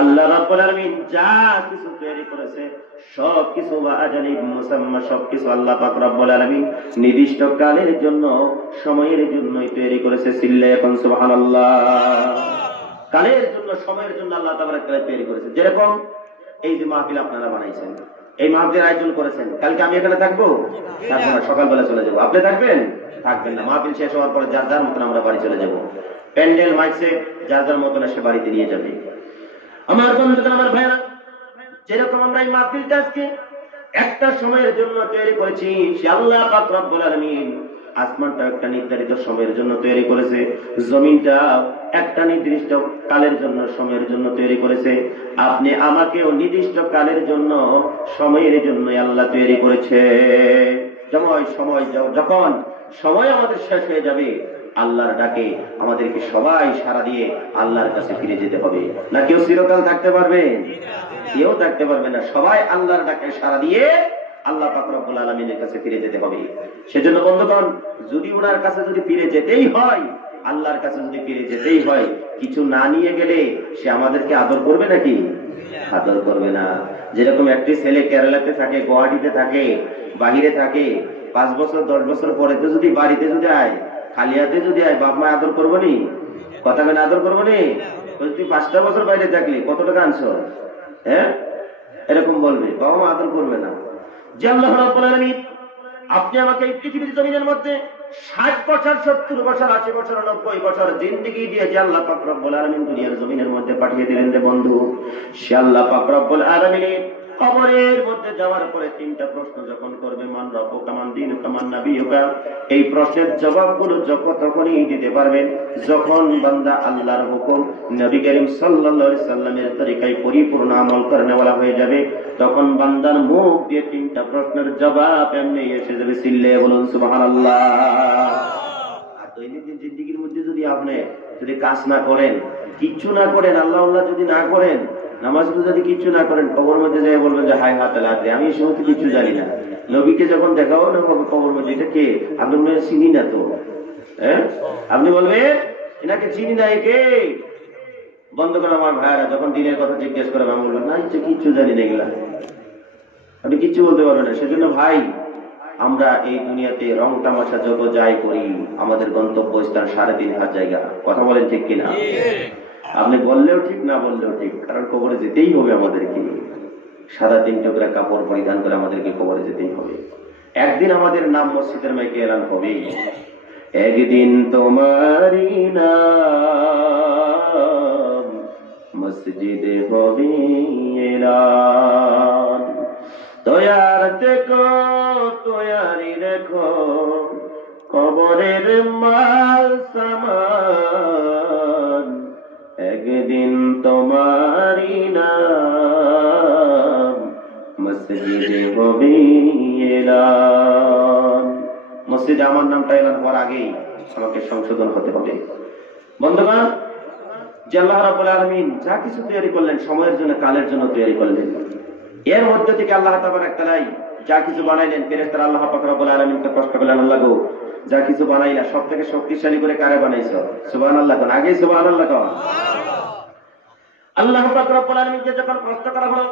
আল্লাহ রাব্বুল আলামিন যা কিছু তৈরি করেছে সবকিছু আজালি মুসাম্মা, সবকিছু আল্লাহ পাক রব্বুল আলামিন নির্দিষ্ট কালের জন্য, সময়ের জন্যই তৈরি করেছে। সিল্লে এখন সুবহানাল্লাহ। কালের জন্য, সময়ের জন্য আল্লাহ তাআলা তৈরি করেছে। যেরকম এই যে মাহফিল আপনারা বানাইছেন, এই মাহফিলের আয়োজন করেছেন, কালকে আমি এখানে থাকবো, তারপর সকালবেলা চলে যাবো। আপনি থাকবেন? থাকবেন না। মাহফিল শেষ হওয়ার পরে যার যার মতন আমরা বাড়ি চলে যাবো। প্যান্ডেল মাইকসে যার যার মতন এসে বাড়িতে নিয়ে যাবে। আমার বন্ধুগণ, আমার ভাইরা, যেরকম আমরা এই মাহফিলটা আজকে একটা সময়ের জন্য তৈরি করেছি, সে আল্লাহ পাক রব্বুল আলামিন আসমানটা একটা নির্ধারিত সময়ের জন্য তৈরি করেছে, জমিনটা একটা নির্দিষ্ট কালের জন্য, সময়ের জন্য তৈরি করেছে। আপনি আমাকেও নির্দিষ্ট কালের জন্য, সময়ের জন্য আল্লাহ তৈরি করেছে। যখন সময় আমাদের শেষ হয়ে যাবে, আল্লাহর ডাকে আমাদেরকে সবাই সাড়া দিয়ে আল্লাহর কাছে ফিরে যেতে হবে। না কেউ চিরকাল থাকতে পারবে? কেউ থাকতে পারবে না। সবাই আল্লাহর ডাকে সাড়া দিয়ে আল্লাহ পাক রব্বুল আলামিনের কাছে ফিরে যেতে হবে। সেজন্য বন্ধুগণ, যদি ওনার কাছে যদি ফিরে যেতেই হয়, আল্লাহর কাছে যদি ফিরে যেতেই হয়, কিছু না নিয়ে গেলে সে আমাদেরকে আদর করবে নাকি? আদর করবে না। যেরকম একটি ছেলে কেরালাতে থাকে, গুয়াহাটিতে থাকে, বাহিরে থাকে, 5 বছর 10 বছর পরে তো যদি বাড়িতে যদি আয়, খালি হাতে যদি আয়, বাপ মা আদর করবো নি? কথা কেন আদর করবো নি? তুই 5টা বছর বাইরে থাকলি, কত টাকা আনছো? হ্যাঁ, এরকম বলবে, বাবা মা আদর করবে না। যে আল্লাহ রাব্বুল আলামিন আপনি আমাকে এই পৃথিবীর জমিনের মধ্যে 60 বছর 70 বছর 80 বছর 90 বছর জিন্দেগি দিয়ে যে আল্লাহ পাক রব্বুল আলামিন দুনিয়ার জমিনের মধ্যে পাঠিয়ে দিলেন রে বন্ধু, সে আল্লাহ পাক রব্বুল আলামিন কবরের মধ্যে যাওয়ার পরে 3টা প্রশ্ন যখন করবে, মান রব্বুকা মান দীনুকা মান নাবিয়ুকা, এই প্রশ্নের জবাবগুলো তখনই দিতে পারবেন যখন বান্দা আল্লাহর হুকুম, নবী করিম সাল্লাল্লাহু আলাইহি সাল্লামের তরিকায় পরিপূর্ণ আমল করেনেওয়ালা হয়ে যাবে। তখন বান্দার মুখ দিয়ে 3টা প্রশ্নের জবাব এমনি এসে যাবে। চিল্লিয়ে বলুন সুবহানাল্লাহ। আর দৈনন্দিন জিন্দেগির মধ্যে যদি আপনি যদি কাজ না করেন, কিচ্ছু না করেন, আল্লাহ আল্লাহ যদি না করেন, নামাজ যদি কিচ্ছু না করেন, কবর মধ্যে যাই বলবেন যে হায় হাত লাগবে, আমি এই সমস্ত কিছু জানি না। নবীকে যখন দেখাবো না কবর মধ্যে, এটা কে? আপনি মনে চিনি না তো? হ্যাঁ, আপনি বলবেন এনাকে চিনি না, একে? বন্ধ করে আমার ভাইয়ারা যখন দিনের কথা জিজ্ঞেস করে, আমি বলবেন না কিচ্ছু জানি না, এগুলা আপনি কিচ্ছু বলতে পারবেন না। সেজন্য ভাই, আমরা এই দুনিয়াতে রং তামাশা যত যাই করি, আমাদের গন্তব্য স্থান 3500 জায়গা। কথা বলেন ঠিক কিনা? আপনি বললেও ঠিক, না বললেও ঠিক, কারণ কবরে যেতেই হবে আমাদেরকে। সাদা 3 টুকরা কাপড় পরিধান করে আমাদেরকে কবরে যেতেই হবে। একদিন আমাদের নাম মসজিদের মাইকে এলান হবে, একদিন তোমারই নাম মসজিদে হবে এলান। তৈয়ার দেখো তৈয়ারি রেখো, কবরের মাল সামান, একদিন তোমারই নাম মসজিদে হবে এলান। মসজিদে আমার নামটা এলান হওয়ার আগেই আমাকে সংশোধন হতে হবে। বন্ধুগণ, যে আল্লাহ রাব্বুল আলামিন যা কিছু তৈরি করলেন সময়ের জন্য, কালের জন্য তৈরি করলেন, এর মধ্যে থেকে আল্লাহ তাবারাক তাআলা যা কিছু বানাইলেন, ফেরেশতারা আল্লাহ পাক রব্বুল আলামিনকে প্রশ্ন করলেন, আল্লাহ গো, যা কিছু বানাইলা সব থেকে শক্তিশালী করে কারে বানাইছো? সুবহানাল্লাহ কোন? আগে সুবহানাল্লাহ কোন? আল্লাহ পাক রব্বুল আলামিনকে যখন প্রশ্ন করা হলো,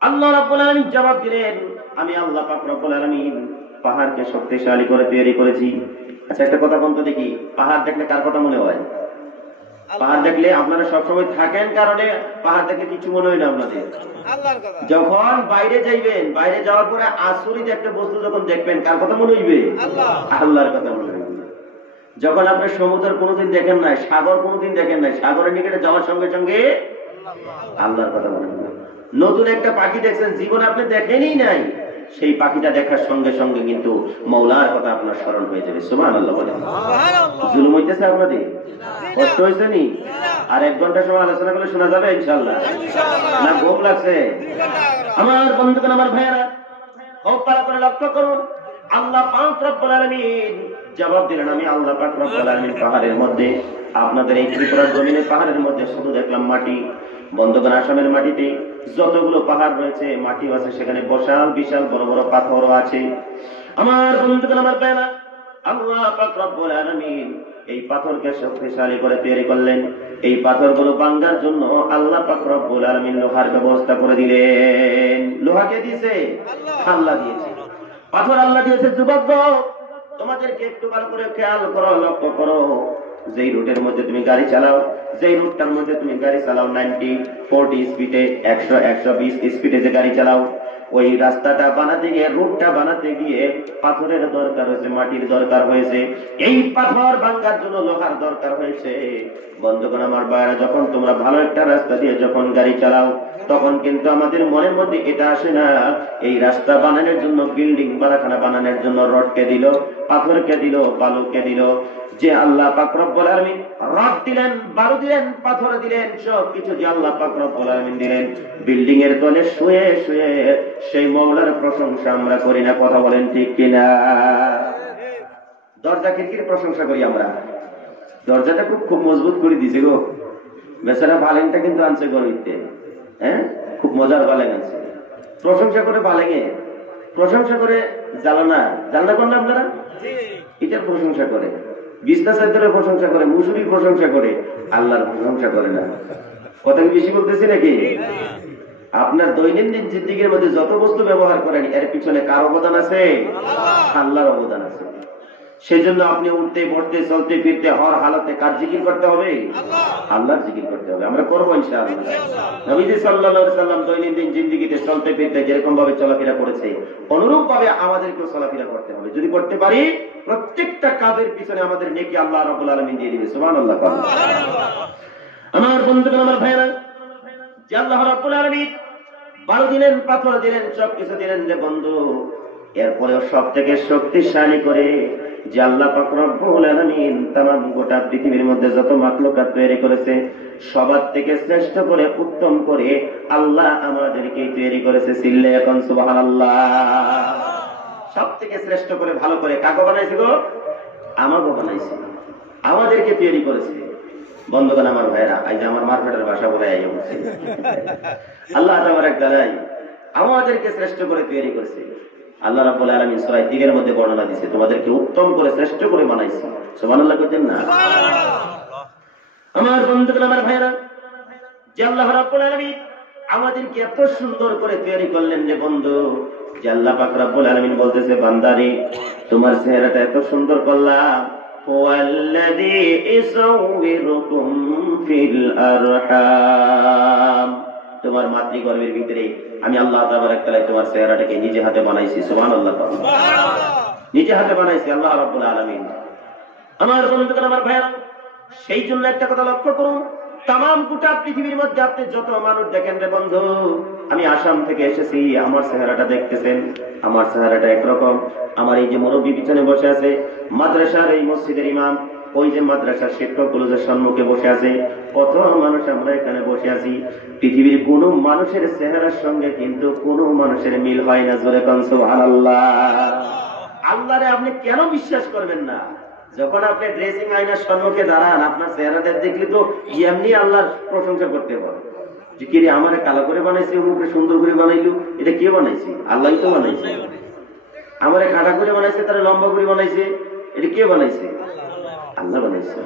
আল্লাহ রাব্বুল আলামিন জবাব দিলেন, আমি আল্লাহ পাক রব্বুল আলামিন পাহাড়কে শক্তিশালী করে তৈরি করেছি। আচ্ছা, একটা কথা বলতে দেখি, পাহাড় দেখলে কার কথা মনে হয়? পাহাড় দেখলে আপনারা সবসময় থাকেন কারণে পাহাড় দেখলে কিছু মনে হয় না আপনাদের। যখন বাইরে যাইবেন, বাইরে যাওয়ার পরে আশ্চর্য একটা বস্তু যখন দেখবেন, কার কথা মনে হইবে? আল্লাহর কথা মনে হইবে। যখন আপনি সমুদ্র কোনোদিন দেখেন নাই, সাগর কোনোদিন দেখেন নাই, সাগরের নিকটে যাওয়ার সঙ্গে সঙ্গে আল্লাহর কথা মনে হইবে। নতুন একটা পাখি দেখছেন, জীবনে আপনি দেখেনই নাই, সেই পাখিটা দেখার সঙ্গে সঙ্গে কিন্তু মওলার কথা আপনার স্মরণ হয়ে যাবে। সুবহানাল্লাহ বলেন। জুলুম হইতেছে আপনাদের? কষ্ট হয়েছে নি? আর 1 ঘন্টা সময় আলোচনা করলে শোনা যাবে ইনশাআল্লাহ? না ঘুম লাগছে? আমার বন্ধুগণ, আমার ভাইয়েরা, খুব ভালো করে লক্ষ্য করুন। আল্লাহ পাক রব্বুল আলামিন জবাব দিলেন, আমি আল্লাহ পাক রব্বুল আলামিন পাহাড়ের মধ্যে, আপনাদের এই ত্রিপুরার জমিনে পাহাড়ের মধ্যে শুধু দেখলাম মাটি। বন্ধুগণ, আসামের মাটিতে যতগুলো পাহাড় রয়েছে, মাটি আছে, সেখানে বিশাল বিশাল বড় বড় পাথরও আছে। আমার বন্ধুগণ, আমার ভাইয়েরা, আল্লাহ পাক রব্বুল আলামিন এই পাথরকে শক্তিশালী করে তৈরি করলেন। এই পাথরগুলো ভাঙার জন্য আল্লাহ পাক রব্বুল আলামিন লোহার ব্যবস্থা করে দিলেন। লোহাকে দিয়েছে আল্লাহ, দিয়েছে পাথর আল্লাহ দিয়েছে। যুবক, তোমাদেরকে একটু ভালো করে খেয়াল করো, লক্ষ্য করো। যেই রুটের মধ্যে তুমি গাড়ি চালাও, যেই রুটটার মধ্যে তুমি গাড়ি চালাও 90-40 স্পিডে, 100-120 স্পিডে যে গাড়ি চালাও, ওই রাস্তাটা বানাতে গিয়ে, রুটটা বানাতে গিয়ে পাথরের দরকার হয়েছে, মাটির দরকার হয়েছে। এই পাথর ভাঙার জন্য লোহার দরকার হয়েছে। বন্ধুগণ, আমার ভাইরা, যখন তোমরা ভালো একটা রাস্তা দিয়ে যখন গাড়ি চালাও, তখন কিন্তু আমাদের মনের মধ্যে এটা আসে না, এই রাস্তা বানানোর জন্য, বিল্ডিং বাড়াখানা বানানোর জন্য রডকে দিল, পাথরকে দিল, বালুকে দিল। যে আল্লাহ পাক রব্বুল আলামিন রড দিলেন, বালু দিলেন, পাথর দিলেন, সব কিছু যে আল্লাহ পাক রব্বুল আলামিন দিলেন, বিল্ডিং এর তলে শুয়ে শুয়ে সেই মওলার প্রশংসা আমরা করি না? কথা বলেন ঠিক কিনা? দরজা খিড়কির প্রশংসা করি আমরা, দরজাটা খুব মজবুত করে দিছে গো, বেচারা বালেনটা কিন্তু আনছে গরিবতে, হ্যাঁ খুব মজার বালেন আনছে, প্রশংসা করে বালেঙে, প্রশংসা করে জানানা, জানা করেন আপনারা, এটার প্রশংসা করে, বিছনা চাদরের প্রশংসা করে, মুসুরির প্রশংসা করে, আল্লাহর প্রশংসা করে না। কথা কি বেশি বলতেছি নাকি? আপনার দৈনন্দিন জিন্দেগির মধ্যে যত বস্তু ব্যবহার করেন এর পিছনে কার অবদান আছে? আল্লাহর অবদান আছে। সেজন্য আপনি উঠতে বসতে চলতে ফিরতে হর হালতে কার জিকির করতে হবে? আল্লাহর জিকির করতে হবে। আমরা করবো ইনশাআল্লাহ। নবীজি সাল্লাল্লাহু আলাইহি সাল্লাম দৈনন্দিন জিন্দেগিতে চলতে ফিরতে যেরকম ভাবে চলাফেরা করেছে অনুরূপ ভাবে আমাদেরকেও চলাফেরা করতে হবে। যদি করতে পারি প্রত্যেকটা কাজের পিছনে আমাদের নেকি আল্লাহ রাব্বুল আলামিন দিয়ে দিবে। সুবহানাল্লাহ। আমার বন্ধুগণ, আমার ভাইরা, যে আল্লাহ রাব্বুল আলামিন 12 দিলেন, পাথর দিলেন, সব কিছু দিলেন যে বন্ধু, এরপরেও সব থেকে শক্তিশালী করে যে আল্লাহ পাক রব্বুল আলামিন তামাম গোটা পৃথিবীর মধ্যে যত মাখলুকাত তৈরি করেছে সবার থেকে শ্রেষ্ঠ করে উত্তম করে আল্লাহ আমাদেরকে তৈরি করেছে। সিল্লে এখন সুবহানাল্লাহ। সব থেকে শ্রেষ্ঠ করে ভালো করে কাকে বানাইছে গো? আমাকে বানাইছে, আমাদেরকে তৈরি করেছে। বন্ধুগণ, আমার ভাইরা, আজ আমার মার্কেটের ভাষা বলে আল্লাহ তাবারক তাআলা আমাদেরকে শ্রেষ্ঠ করে তৈরি করেছে। আল্লাহ রাব্বুল আলামিন সূরা তিনের মধ্যে বর্ণনা দিয়েছে, তোমাদেরকে উত্তম করে শ্রেষ্ঠ করে বানাইছে। সুবহানাল্লাহ করতেন না? আমার বন্ধুগণ, আমার ভাইরা, যে আল্লাহ রাব্বুল আলামিন আমাদেরকে এত সুন্দর করে তৈরি করলেন যে বন্ধু, যে আল্লাহ পাক রব্বুল আলামিন বলতেছে, বান্দারে তোমার চেহারাটা এত সুন্দর করলাম, ওয়াল্লাযী ইসাউবিরুকুম ফিল আরহাম, তোমার মাতৃগর্ভের ভিতরে আমি আল্লাহ তাবারক তাআলা তোমার চেহারাটাকে নিজে হাতে বানাইছি। সুবহানাল্লাহ। নিজে হাতে বানাইছি আল্লাহ রাব্বুল আলামিন। আমার বন্ধুগণ, আমার ভাইরা, সেই জন্য একটা কথা লক্ষ্য করুন, তামাম গোটা পৃথিবীর মধ্যে আপনি যত মানুষ দেখেন রে বন্ধু, আমি আসাম থেকে এসেছি, আমার চেহারাটা দেখতেছেন, আমার চেহারাটা একরকম। আমার এই যে মুরব্বী পিছনে বসে আছে, মাদ্রাসার এই মসজিদের ইমাম, ওই যে মাদ্রাসার শিক্ষকগুলো যে সম্মুখে বসে আছে, কত মানুষ আমরা এখানে বসে আছি, পৃথিবীর কোন মানুষের চেহারার সঙ্গে কিন্তু কোন মানুষের মিল হয় না। জোরে কোন সুবহানাল্লাহ। আল্লাহরে আপনি কেন বিশ্বাস করবেন না? যখন আপনি ড্রেসিং আয়নার সম্মুখে দাঁড়ান, আপনার চেহারাটা দেখলে তো এমনি আল্লাহর প্রশংসা করতে পারে যে কি রে, আমারে কালো করে বানাইছে, মুখে সুন্দর করে বানাইলো, এটা কে বানাইছে? আল্লাহই তো বানাইছে। আমারে কাটা করে বানাইছে, তারা লম্বা করে বানাইছে, এটা কে বানাইছে? আল্লাহ বানাইছে।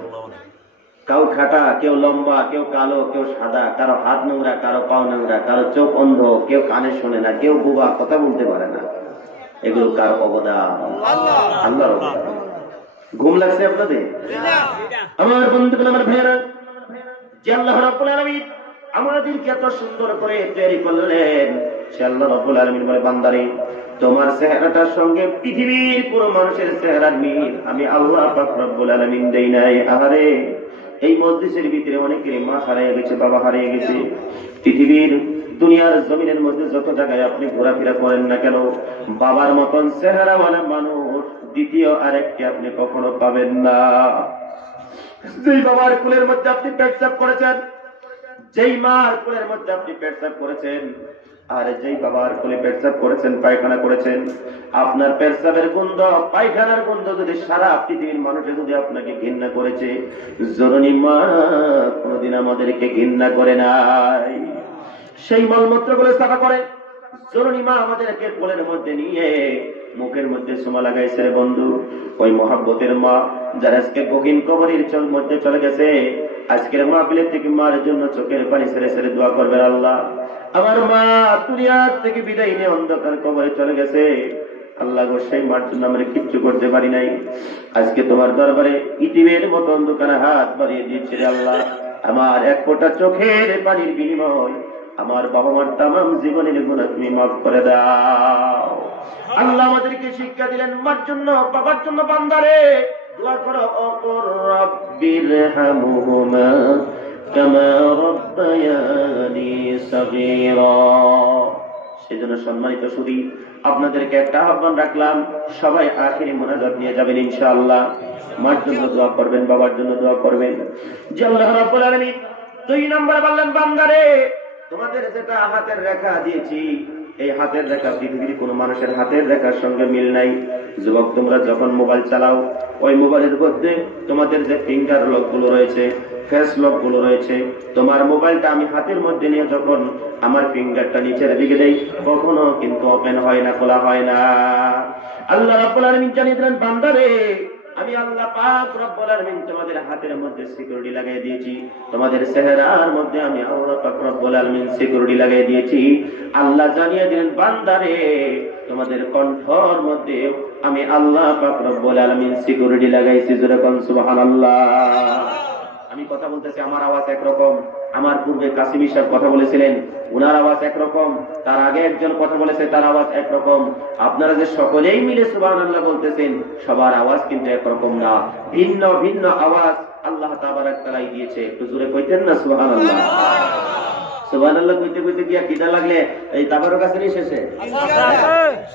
কেউ খাটা, কেউ লম্বা, কেউ কালো, কেউ সাদা, কারো হাত নোংরা, কারো পাও নোংরা, কারো চোখ অন্ধ, কেউ কানে শোনে না, কেউ বুবা, কথা বলতে পারে না। এগুলো কার অবদান? আল্লাহর অবদান। ঘুম লাগছে আপনাদের? আমার বন্ধুগণ, আমার ভাইয়েরা, যে আল্লাহ রাব্বুল আলামিন আমাদেরকে এত সুন্দর করে তৈরি করলেন, সে আল্লাহ রাব্বুল আলামিন বলে, বান্দারে তোমার চেহারাটার সঙ্গে পৃথিবীর পুরো মানুষের চেহারার মিল আমি আল্লাহ পাক রব্বুল আলামিন দেই নাই। আহারে, এই মজলিসের ভিতরে অনেকের মা হারিয়ে গেছে, বাবা হারিয়ে গেছে। পৃথিবীর দুনিয়ার জমিনের মধ্যে যত জায়গায় আপনি ঘোরাফেরা করেন না কেন, বাবার মতন চেহারাওয়ালা মানুষ দ্বিতীয় আরেকটি আপনি কখনো পাবেন না। যেই বাবার কোলের মধ্যে আপনি পেটসাপ করেছেন, যেই মার কোলের মধ্যে আপনি পেটসাপ করেছেন, আর যেই বাবার কোলে পেটসাপ করেছেন, পায়খানা করেছেন, আপনার পেটসাপের গন্ধ, পায়খানার গন্ধ যদি সারা পৃথিবীর মানুষে যদি আপনাকে ঘৃণা করেছে, জননী মা কোনদিন আমাদেরকে ঘৃণা করে নাই। সেই মলমূত্র গুলো সাফা করে জননী মা আমাদেরকে কোলের মধ্যে নিয়ে মুখের মধ্যে সুমা লাগাইছে। বন্ধু, ওই মহাব্বতের মা যারা আজকে গহীন কবরের মধ্যে চলে গেছে, আজকের মাহফিলের থেকে মার জন্য চোখের পানি ছেড়ে ছেড়ে দোয়া করবেন, আল্লাহ আমার মা দুনিয়ার থেকে বিদায় নিয়ে অন্ধকার কবরে চলে গেছে, আল্লাহ গো সেই মার জন্য আমরা কিচ্ছু করতে পারি নাই। আজকে তোমার দরবারে ইতিমের মতো অন্ধকারে হাত বাড়িয়ে দিয়েছে আল্লাহ, আমার এক ফোঁটা চোখের পানির বিনিময় আমার বাবা মার তামাম জীবনের গুনাহ তুমি মাফ করে দাও। আল্লাহ আমাদেরকে শিক্ষা দিলেন, মার জন্য, বাবার জন্য বান্দারে দোয়া করো, অকুর রাব্বিরহামহুমা কামা রাব্বায়ানি সাগীরা। সেজন্য সম্মানিত সুধী, আপনাদেরকে একটা আহ্বান রাখলাম, সবাই আখিরি মুনাজাত নিয়ে যাবেন ইনশাআল্লাহ। মার জন্য দোয়া করবেন, বাবার জন্য দোয়া করবেন। যে আল্লাহ রাব্বুল আলামিন 2 নম্বর বললেন, বান্দারে তোমাদের যেটা হাতের রেখা দিয়েছি এই হাতের রেখা পৃথিবীর কোন মানুষের হাতের রেখার সঙ্গে মিল নাই। যুবক, তোমরা যখন মোবাইল চালাও, ওই মোবাইলের মধ্যে তোমাদের যে ফিঙ্গার লক গুলো রয়েছে, ফেস লক গুলো রয়েছে, তোমার মোবাইলটা আমি হাতের মধ্যে নিয়ে যখন আমার ফিঙ্গারটা নিচের দিকে দেই, কখনো কিন্তু ওপেন হয় না, খোলা হয় না। আল্লাহ রাব্বুল আলামিন জানিয়ে দিলেন, বান্দারে, আমি আল্লাহ পাক রব্বুল আলামিন তোমাদের হাতের মধ্যে সিকিউরিটি লাগিয়ে দিয়েছি, তোমাদের চেহারার মধ্যে আমি আল্লাহ পাক রব্বুল আলামিন সিকিউরিটি লাগিয়ে দিয়েছি। আল্লাহ জানিয়ে দিলেন, বান্দারে, তোমাদের কণ্ঠর মধ্যে আমি আল্লাহ পাক রব্বুল আলামিন সিকিউরিটি লাগাইছি। জোরে কোন সুবহানাল্লাহ। আমি কথা বলতেছি, আমার আওয়াজ একরকম, আমার পূর্বে কাসিমি সাহেব কথা বলেছিলেন, উনার আওয়াজ একরকম, তার আগে একজন কথা বলেছে, তার আওয়াজ একরকম। আপনারা যে সকলেই মিলে সুবহানাল্লাহ বলতেছেন, সবার আওয়াজ কিন্তু একরকম না, ভিন্ন ভিন্ন আওয়াজ আল্লাহ তাবারক তাআলা দিয়েছে। একটু জোরে কইতেন না সুবহানাল্লাহ। সুবহানাল্লাহ কইতে কইতে গিয়া কিটা লাগলে এই তাবারক আছে নি শেষে?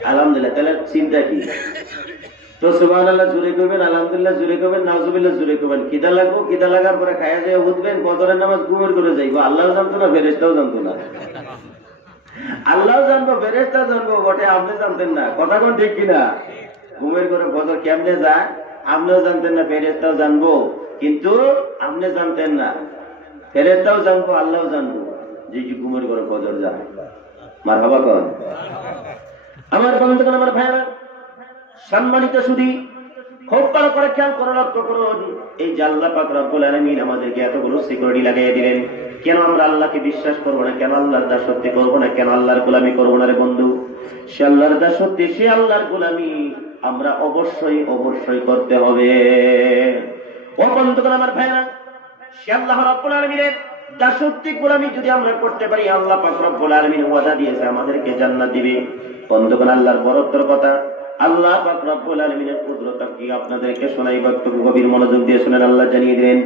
আলহামদুলিল্লাহ। তাহলে চিন্তা কি? তো সুবহানাল্লাহ জোরে কইবেন, আলহামদুলিল্লাহ জোরে কইবেন, নাউজুবিল্লাহ জোরে কইবেন। কিদা লাগবো, কিদা লাগার পরে খায়া যায় উঠবেন, ফজরের নামাজ ঘুমের করে যাইবো। আল্লাহও জানতো না, ফেরেশতাও জানতো না। আল্লাহও জানবো, ফেরেশতাও জানবো বটে, আপনি জানতেন না। কথা কোন ঠিক কিনা? ঘুমের করে ফজর কেমনে যায় আপনিও জানতেন না, ফেরেশতাও জানবো, কিন্তু আপনি জানতেন না। ফেরেশতাও জানবো, আল্লাহও জানবো যে কি ঘুমের করে ফজর যায়। মারহাবা কোন। আমার বন্ধুগণ, আমার ভাইরা, সম্মানিত সুধী, খুব ভালো করে খেয়াল করে লক্ষ্য করুন, এই যে আল্লাহ পাক রব্বুল আলামিন আমাদেরকে এতগুলো সিকিউরিটি লাগিয়ে দিলেন, কেন আমরা আল্লাহকে বিশ্বাস করবো না? কেন আল্লাহর দাসত্ব করবো না? কেন আল্লাহর গোলামি করবো না? রে বন্ধু, সে আল্লাহর দাসত্ব, সে আল্লাহর গোলামি আমরা অবশ্যই অবশ্যই করতে হবে। ও বন্ধুগণ, আমার ভাইরা, সে আল্লাহ রব্বুল আলামিনের দাসত্ব গোলামি যদি আমরা করতে পারি, আল্লাহ পাক রব্বুল আলামিন ওয়াদা দিয়েছে আমাদেরকে জান্নাত দিবে। বন্ধুগণ, আল্লাহর বড়ত্বের কথা, আল্লাহ পাক রব্বুল আলামিনের কুদরত কি আপনাদেরকে শোনাই, বক্তব্য গভীর মনোযোগ দিয়ে শুনেন। আল্লাহ জানিয়ে দিলেন,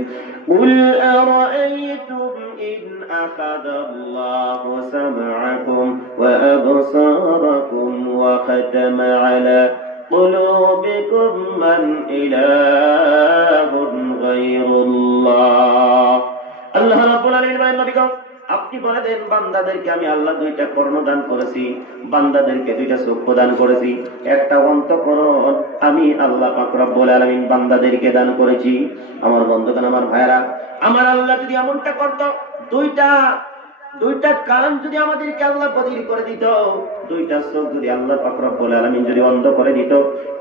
কুল আরাআইতুম ইন আখাযাল্লাহু সামআকুম ওয়া আবসারাকুম ওয়া খাতামা আলা কুলুবিকুম মান ইলাহুন গায়রুল্লাহ। আল্লাহ রাব্বুল আলামিন বলেন, নবীগণ, আপনি বলে দেন, বান্দাদেরকে আমি আল্লাহ দুইটা কর্ণ দান করেছি, বান্দাদেরকে দুইটা চক্ষু দান করেছি, একটা অন্তঃকরণ আমি আল্লাহ পাক রব্বুল আলামিন বান্দাদেরকে দান করেছি। আমার বন্ধুগণ, আমার ভাইরা, আমার আল্লাহ যদি এমনটা করত, দুইটা কান যদি আমাদেরকে আল্লাহ বদির করে দিত, দুইটা চোখ যদি আল্লাহ পাক রব্বুল আলামিন যদি অন্ধ করে দিত,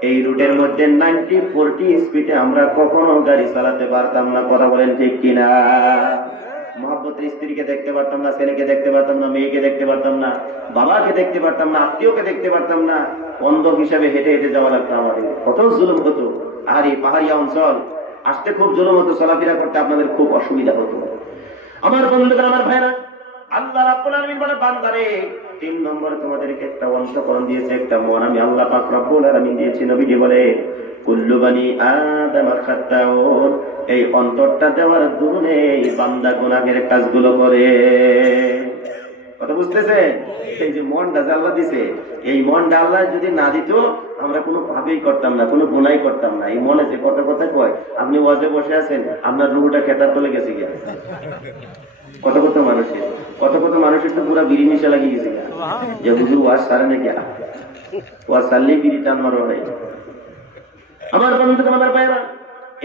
এই রুটের মধ্যে 90-40 স্পিডে আমরা কখনো গাড়ি চালাতে পারতাম না। কথা বলেন ঠিক কিনা? মহব্বতের স্ত্রীকে দেখতে পারতাম না, ছেলেকে দেখতে পারতাম না, মেয়েকে দেখতে পারতাম না, বাবাকে দেখতে পারতাম না, আত্মীয়কে দেখতে পারতাম না, অন্ধ হিসাবে হেঁটে হেঁটে যাওয়া লাগতো আমাদের। কত জুলুম হতো। আর এই পাহাড়িয়া অঞ্চল আসতে খুব জুলুম হতো, চলাফেরা করতে আপনাদের খুব অসুবিধা হতো। আমার বন্ধুগণ, আমার ভাইরা, আল্লাহ রাব্বুল আলামিন বলে, বান্দারে, 3 নম্বরে তোমাদেরকে একটা অন্তঃকরণ দিয়েছে, একটা মন আমি আল্লাহ পাক রব্বুল আলামিন দিয়েছি। নবীজি বলে, কুল্লু বানি আদম খাতাউন, এই অন্তরটা দেওয়ার দুনে বান্দা গুনাহের কাজগুলো করে। কথা বুঝতেছে? এই যে মনটা আল্লাহ দিছে, এই মনটা আল্লাহ যদি না দিত, আমরা কোনো ভাবেই করতাম না, কোনো গুনাই করতাম না। এই মনে যে কত কথা কয়, আপনি ওয়াজে বসে আছেন, আপনার রুহটা খেতার তলে গেছে গিয়া। কত কত মানুষের তো পুরা বিড়ি মিশা লাগিয়ে গেছে যে হুজুর ওয়াজ সারে না গিয়া, ওয়াজ সারলেই বিড়ি টান মারা হয়। আমার বন্ধুগণ, আমার ভাইয়েরা,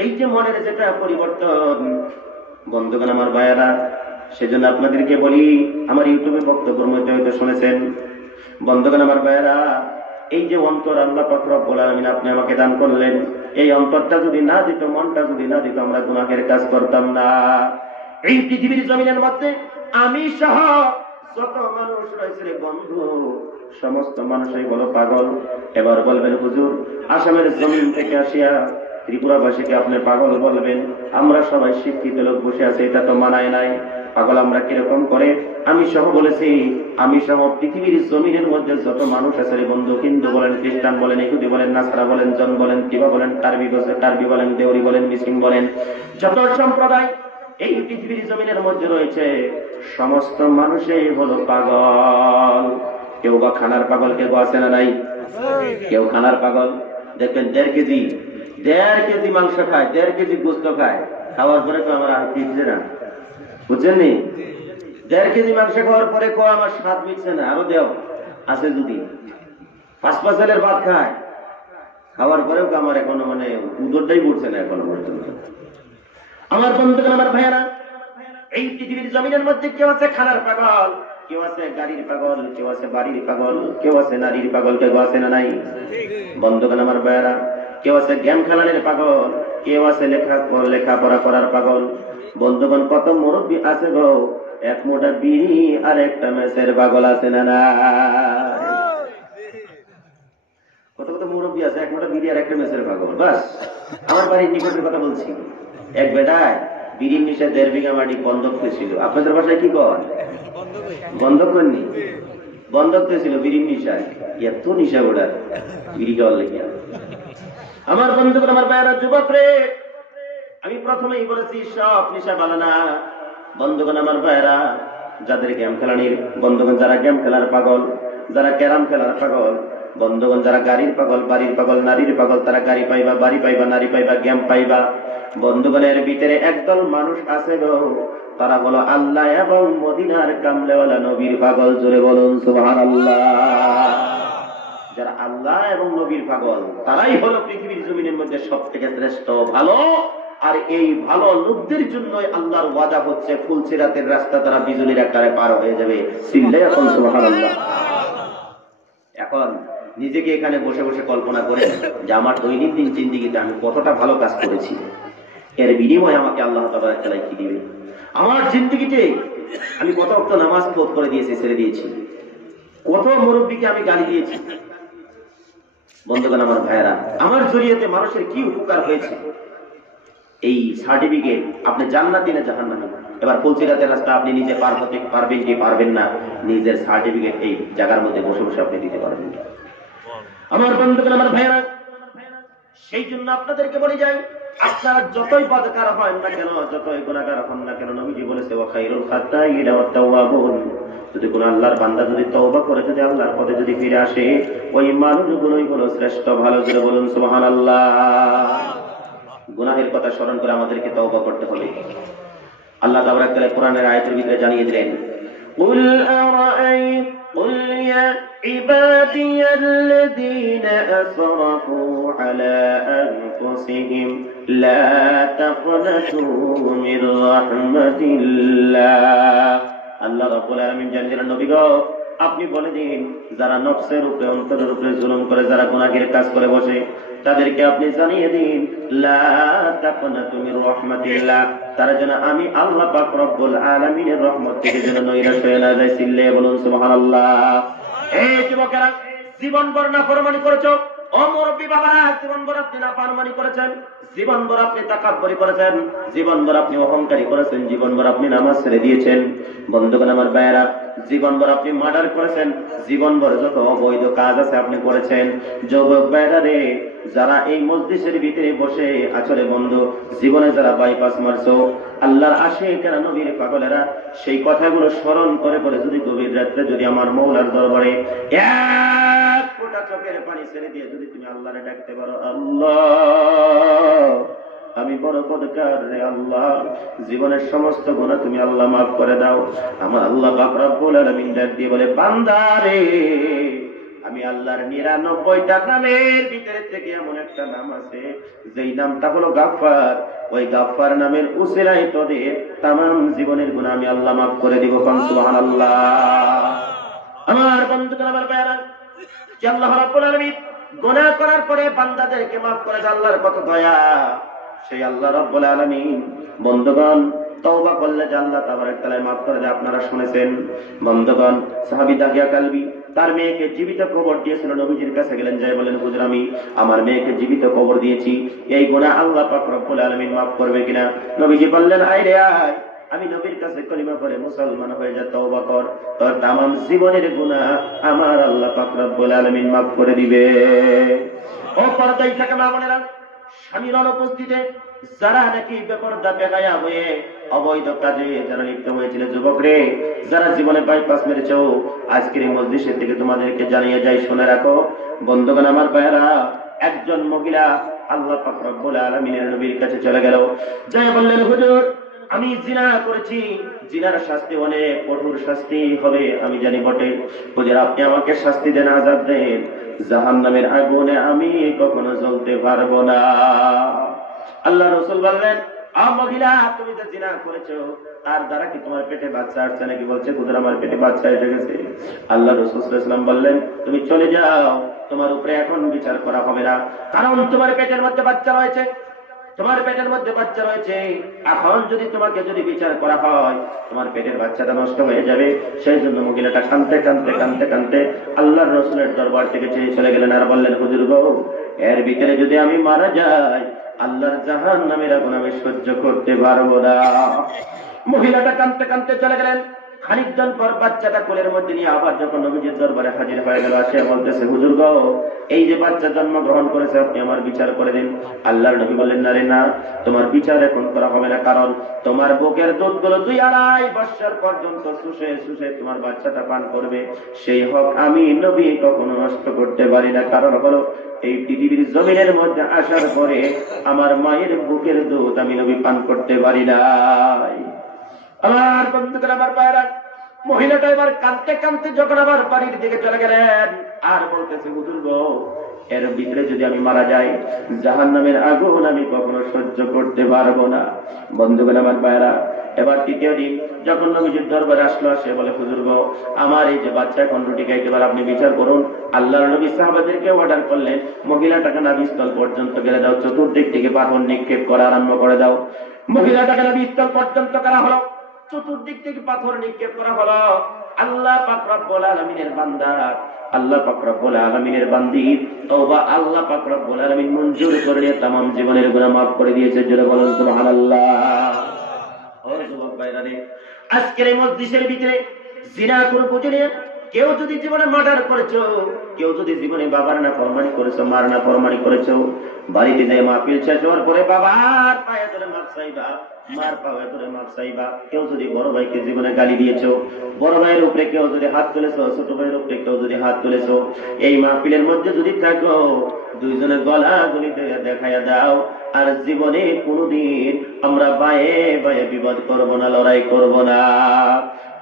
এই যে মনের যেটা পরিবর্তন, বন্ধুগণ আমার ভাইয়েরা, সেজন্য আপনাদেরকে বলি, আমার ইউটিউবে বক্তব্যের মধ্যে হয়তো শুনেছেন, বন্ধুগণ আমার ভাইয়েরা, এই যে অন্তর আল্লাহ পাক রব্বুল আলামিন আপনি আমাকে দান করলেন, এই অন্তরটা যদি না দিত, মনটা যদি না দিত, আমরা গুনাহের কাজ করতাম না। এই পৃথিবীর জমিনের মধ্যে আমি সহ যত মানুষ রয়েছে বন্ধু, সমস্ত মানুষই বলো পাগল। এবার বলবেন, হুজুর, আসামের জমিন থেকে আসিয়া ত্রিপুরাবাসীকে আপনি পাগল বলবেন? আমরা সবাই শিক্ষিত লোক বসে আছে, এটা তো মানায় নাই। পাগল আমরা কিরকম করে? আমি সহ বলেছি, আমি সহ পৃথিবীর জমিনের মধ্যে যত মানুষ আছে বন্ধু, হিন্দু বলেন, খ্রিস্টান বলেন, ইহুদি বলেন, নাসারা বলেন, জন বলেন, কিবা বলেন, টার্বি বলেন, দেউরি বলেন, মিসিং বলেন, যত সম্প্রদায় এই পৃথিবীর জমিনের মধ্যে রয়েছে, সমস্ত মানুষই হলো পাগল। কেউ বা খানার পাগল, কেউ আছে না নাই? কেউ খানার পাগল। দেখবেন 1.5 কেজি মাংস খায়, 1.5 কেজি গোস্ত খায়, খাওয়ার পরে তো আমার আর মিটছে না, বুঝছেন নি? 1.5 কেজি মাংস খাওয়ার পরে আমার স্বাদ মিটছে না, আরো দেও। আছে যদি 5 সালের ভাত খায়, খাওয়ার পরেও আমার এখনো মানে উদরটাই পড়ছে না এখনো পর্যন্ত। আমার বন্ধুগণ, আমার ভাইয়েরা, এই পৃথিবীর জমিনের মধ্যে কেউ আছে খানার পাগল, কেউ আছে গাড়ির পাগল, কেউ আছে বাড়ির পাগল, কেউ আছে নারীর পাগল, কেউ আছে না নাই? বন্ধুগণ, আমার ভাইয়েরা, কেউ আছে গেম খেলানোর পাগল, কেউ আছে লেখাপড়া করার পাগল। বন্ধুগণ, কত মুরব্বী আছে গো, এক মোটা বিড়ি আর একটা মেসের পাগল আছে না না? কত কত মুরব্বী আছে, এক মোটা বিড়ি আর একটা মেসের পাগল। বাস, আমার বাড়ির নিকটের কথা বলছি। এক বেটায় বিড়ির নিশা 1.5 বিঘা মাটি বন্ধক ছিল। আপনাদের বাসায় কি কর? বন্ধক করেননি? বন্ধক ছিল বিড়ির নিশায়। এত নিশা ওড়ার বিড়ি খাওয়ার লেগে। আমার বন্ধুগণ, আমার ভাইয়েরা, যুবক রে, আমি প্রথমেই বলেছি সব নিশা ভালো না। বন্ধুগণ, আমার ভাইয়েরা, যাদের গেম খেলানির, বন্ধুগণ যারা গেম খেলার পাগল, যারা ক্যারাম খেলার পাগল, বন্ধুগণ যারা গাড়ির পাগল, বাড়ির পাগল, নারীর পাগল, তারা গাড়ি পাইবা, বাড়ি পাইবা, নারী পাইবা, গেম পাইবা। বন্ধুগণের ভিতরে একদল মানুষ আছে গো, তারা হলো আল্লাহ এবং মদিনার কামলেওয়ালা নবীর পাগল। জোরে বলুন সুবহানাল্লাহ। যারা আল্লাহ এবং নবীর পাগল, তারাই হলো পৃথিবীর জমিনের মধ্যে সবথেকে শ্রেষ্ঠ ভালো। আর এই ভালো লোকদের জন্যই আল্লাহর ওয়াদা হচ্ছে, ফুলসিরাতের রাস্তা তারা বিজলির আকারে পার হয়ে যাবে। সিল্লে এখন সুবহানাল্লাহ। এখন নিজেকে এখানে বসে বসে কল্পনা করেন যে আমার দৈনন্দিন জিন্দেগিতে আমি কতটা ভালো কাজ করেছি, এর বিনিময়ে আমাকে আল্লাহ তাআলা কি দিবে। আমার জিন্দেগিতে আমি কত ওয়াক্ত নামাজ ফরজ করে দিয়েছি, ছেড়ে দিয়েছি, কত মুরব্বীকে আমি গালি দিয়েছি। বন্ধুগণ, আমার ভাইয়েরা, আমার জরিয়াতে মানুষের কি উপকার হয়েছে, এই সার্টিফিকেট আপনি জান্নাতি না জাহান্নামী। এবার ফুলসিরাতের রাস্তা আপনি নিজে পার হতে পারবেন কি পারবেন না, নিজের সার্টিফিকেট এই জায়গার মধ্যে বসে বসে আপনি দিতে পারবেন। আমার বন্ধুগণ, আমার ভাইয়েরা, সেই জন্য আপনাদেরকে বলে যাই, আপনারা যতই বদকার হন না কেন, যতই গুনাহগার হন না কেন, নবীজি বলেছে ওয়া খায়রুল খাত্তাইনা ওয়াত তাওয়াবুন, যদি কোন আল্লাহর বান্দা যদি তওবা করে, যদি আল্লাহর পথে যদি ফিরে আসে, ওই মানুষগুলোই হলো শ্রেষ্ঠ ভালো। জোরে বলুন সুবহানাল্লাহ। গুনাহের কথা স্মরণ করে আমাদেরকে তওবা করতে হবে। আল্লাহ তাআলা কোরআনের আয়াতের ভিতরে জানিয়ে দিলেন, কুল قل يا عبادي الذين أسرفوا على أنفسهم لا تقنطوا من رحمة الله। আল্লাহ রাব্বুল আলামিন জানেন, নবী গো, আপনি বলে দিন, যারা নফসের উপরে, অন্তরের উপরে জুলুম করে, যারা গুনাহের কাজ করে বসে, তাদেরকে আপনি জানিয়ে দিন, লা তাকনাতু মির রাহমাতিল্লাহ, তারা যেন আমি আল্লাহ পাক রব্বুল আলামিনের রহমত থেকে যেন নৈরাশ হয়ে না যায়। সিল্লে বলুন সুবহানাল্লাহ। এই যুবকেরা, জীবনভর নাফরমানি করেছো, ও মুরব্বী বাবা, জীবনভর আপনি নাফরমানি করেছেন, জীবনভর আপনি তাকাব্বুরি করেছেন, জীবনভর আপনি অহংকারী করেছেন, জীবনভর আপনি নামাজ ছেড়ে দিয়েছেন। বন্ধুগণ, আমার ভাইয়েরা, জীবনভর আপনি মার্ডার করেছেন, জীবনভর যত অবৈধ কাজ আছে আপনি করেছেন। যুবক ভাইয়েরা রে, যারা এই মজলিসের ভিতরে বসে আছরে বন্ধু, জীবনে যারা বাইপাস মারছো, আল্লাহর আশিকেরা, নবীর পাগলেরা, সেই কথাগুলো স্মরণ করে করে যদি গভীর রাত্রে যদি আমার মওলার দরবারে এক ফোঁটা চোখের পানি ছেড়ে দিয়ে যদি তুমি আল্লাহরে ডাকতে পারো, আল্লাহ আমি বড় পদকার রে আল্লাহ, জীবনের সমস্ত গুনাহ তুমি আল্লাহ মাফ করে দাও। আমার আল্লাহ পাক রব্বুল আলামিন ডাক দিয়ে বলে, বান্দা রে, আমি আল্লাহর 99টা নামের ভিতরে থেকে এমন একটা নাম আছে, যেই নামটা হলো গাফফার। ওই গাফফার নামের উসিলায় তোদের তামাম জীবনের গুনাহ আমি আল্লাহ মাফ করে দিব। সুবহানাল্লাহ। আমার বন্ধুগণ, আমার ভাইয়েরা, যে আল্লাহ রাব্বুল আলামিন গুনাহ করার পরে বান্দাদেরকে মাফ করে দেন, আল্লাহর কত দয়া। সেই আল্লাহ রাব্বুল আলামিন বন্ধুগণ তওবা করলে যে আল্লাহ তাবারক তাআলা মাফ করে দেয়। আপনারা শুনেছেন বন্ধুগণ, সাহাবী দাহিয়া কালবি তার মেয়েকে জীবিত কবর দিয়েছিল, নবীজির কাছে গেলেন, যাই বলেন, হুজুর আমি আমার মেয়েকে জীবিত কবর দিয়েছি, এই গুনাহ আল্লাহ পাক রব্বুল আলামিন মাফ করবে কিনা? নবীজি বললেন, আয় রে আয়, আমি নবীর কাছে কলিমা পড়ে মুসলমান হয়ে যা, তওবা কর, তোর তামাম জীবনের গুনাহ আমার আল্লাহ পাক রব্বুল আলামিন মাফ করে দিবে। ও পর্দায় থাকা মা বোনেরা, স্বামীর অনুপস্থিতিতে যারা নাকি বেপরদা বেগায়া হয়ে অবৈধ কাজে যারা লিপ্ত হয়েছিল, যুবক রে, যারা জীবনে বাইপাস মেরেছ, আজকের এই মজলিসের থেকে তোমাদেরকে জানিয়ে যাই, শুনে রাখো বন্ধুগণ, আমার ভাইয়েরা, একজন মহিলা আল্লাহ পাক রব্বুল আলামিনের নবীর কাছে চলে গেল, যাই বললেন, হুজুর আমি জিনা করেছি, জিনার শাস্তি অনেক কঠোর শাস্তি হবে আমি জানি বটে, হুজুর আপনি আমাকে শাস্তি দেন, আযাব দেন, জাহান্নামের আগুনে আমি কখনো জ্বলতে পারবো না। আল্লাহ রাসূল বললেন, মহিলা তুমি যে জিনা করেছো তার দ্বারা কি তোমার পেটে বাচ্চা আসছে নাকি? বলছে হুজুর আমার পেটে বাচ্চা এসে গেছে। আল্লাহ রাসূল সাল্লাল্লাহু আলাইহি ওয়াসাল্লাম বললেন, তুমি চলে যাও, তোমার উপরে এখন বিচার করা হবে না, কারণ তোমার পেটের মধ্যে বাচ্চা রয়েছে, তোমার পেটের মধ্যে বাচ্চা রয়েছে। এখন যদি তোমাকে যদি বিচার করা হয় তোমার পেটের বাচ্চাটা নষ্ট হয়ে যাবে। সেই জন্য মহিলাটা কাঁদতে কাঁদতে কাঁদতে কাঁদতে আল্লাহর রাসূলের দরবার থেকে চলে গেলেন আর বললেন, হুজুর গো, এর ভিতরে যদি আমি মারা যাই আল্লাহর জাহান্নামের আগুন আমি সহ্য করতে পারবো না। মহিলাটা কাঁদতে কাঁদতে চলে গেলেন। খানিকক্ষণ পর বাচ্চাটা কোলের মধ্যে নিয়ে আবার যখন নবীজির দরবারে হাজির হয়ে গেল, আসে বলতেছে, হুজুর গো, এই যে বাচ্চা জন্মগ্রহণ করেছে আপনি আমার বিচার করে দিন। আল্লাহর নবী বললেন, না রে না, তোমার বিচার এখন করা হবে না, কারণ তোমার বুকের দুধগুলো 2.5 বৎসর পর্যন্ত শুষে শুষে তোমার বাচ্চাটা পান করবে, সেই হক আমি নবী কখনো নষ্ট করতে পারি না। কারণ হলো এই পৃথিবীর জমিনের মধ্যে আসার পরে আমার মায়ের বুকের দুধ আমি নবী পান করতে পারি না। আমার বন্ধুরা, আমার ভাইরা, মহিলাটা এবার কাঁদতে কাঁদতে যখন আবার বাড়ির দিকে চলে গেলেন আর বলতেছে, হুজুর গো, এর ভিতরে যদি আমি মারা যাই জাহান্নামের আগুন আমি কখনো সহ্য করতে পারবো না। বন্ধুগণ, আমার ভাইরা, এবার তৃতীয় দিন যখন নবীজির দরবারে আসলো, সে বলে, হুজুর গো, আমার এই যে বাচ্চা এখন রুটি খাইতে পারে, আপনি বিচার করুন। আল্লাহর নবী সাহাবাদেরকে অর্ডার করলেন, মহিলাটাকে নাভিস্থল পর্যন্ত গেলে দাও, চতুর্দিক থেকে পাথর নিক্ষেপ করা আরম্ভ করে দাও। মহিলাটাকে নাভিস্থল পর্যন্ত করা হলো, চতুর্দিক থেকে পাথর নিক্ষেপ করা হলো। আল্লাহ পাক রব্বুল আলামিনের বান্দা, আল্লাহ পাক রব্বুল আলামিনের বান্দি তওবা আল্লাহ পাক রব্বুল আলামিন মঞ্জুর করে নিয়ে तमाम জীবনের গুনাহ maaf করে দিয়েছে। জোরে বলুন সুবহানাল্লাহ। ও যুবক ভাইরা রে, আজকের এই মজলিসের ভিতরে জিনা করে বুঝিয়ে কেউ যদি জীবনে মার্ডার করেছো, কেউ যদি জীবনে বাবার না ফরমানি করেছো, মার না ফরমানি করেছো, বাড়িতে যে মাহফিল শেষ হওয়ার পরে বাবার পায়ে ধরে মাপ চাইবা, মার পায়ে ধরে মাপ চাইবা। কেউ যদি বড় ভাইকে জীবনে গালি দিয়েছো, বড় ভাইয়ের উপরে কেউ যদি হাত তুলেছো, ছোট ভাইয়ের উপরে কেউ যদি হাত তুলেছো, এই মাহফিলের মধ্যে যদি থাকো দুইজনের গলা গলি দেখাইয়া দাও। আর জীবনে কোনদিন আমরা বায়ে বায়ে বিবাদ করবো না, লড়াই করবো না।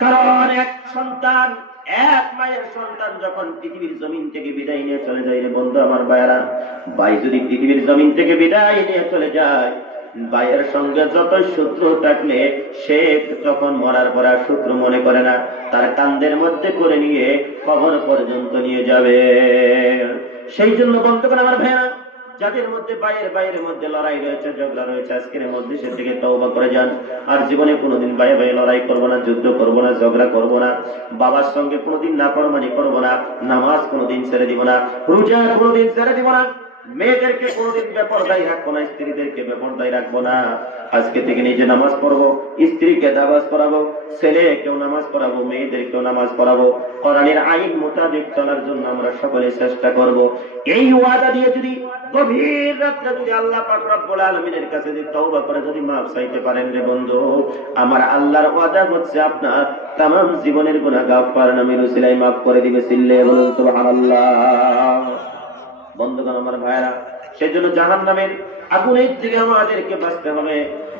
কারণ এক সন্তান, এক মায়ের সন্তান যখন পৃথিবীর জমিন থেকে বিদায় নিয়ে চলে যায়, রে বন্ধু আমার ভাইয়েরা, ভাই যদি পৃথিবীর জমিন থেকে বিদায় নিয়ে চলে যায়, ভাইয়ের সঙ্গে যত শত্রু থাকলে সে তখন মরার পর আর শত্রু মনে করে না, তার কান্দের মধ্যে করে নিয়ে কবর পর্যন্ত নিয়ে যাবে। সেই জন্য বন্ধুগণ আমার ভাইয়েরা, যাদের মধ্যে বাইরের মধ্যে লড়াই রয়েছে, ঝগড়া রয়েছে, আজকের মধ্যে সে থেকে তওবা করে যান। আর জীবনে কোনোদিন বাইরে লড়াই করবো না, যুদ্ধ করবো না, ঝগড়া করবো না, বাবার সঙ্গে কোনোদিন নাফরমানি করবো না, নামাজ কোনোদিন ছেড়ে দিব না, রোজা কোনোদিন ছেড়ে দিব না, মেয়েদেরকে কোনোদিন বেপরদাই রাখবো না, স্ত্রীদেরকে বেপরদাই রাখবো না। আজকে থেকে নিজে নামাজ পড়বো, স্ত্রীকে নামাজ পড়াবো, ছেলেকেও নামাজ পড়াবো, মেয়েদেরকেও নামাজ পড়াবো। কোরআনের আইন মোতাবেক চলার জন্য আমরা সকলে চেষ্টা করব। এই ওয়াদা দিয়ে যদি গভীর রাত্রে যদি আল্লাহ পাক রব্বুল আলামিনের কাছে যদি তওবা করে যদি মাফ চাইতে পারেন, রে বন্ধু, আমার আল্লাহর ওয়াদা হচ্ছে আপনার तमाम জীবনের গুনাহ গাফফার নামের উসিলায় মাফ করে দিবে। সিল্লে বলুন সুবহানাল্লাহ। বন্ধুগণ আমার ভাইরা, সেজন্য জাহান্নামের আগুনের থেকে আমাদেরকে বাঁচতে হবে।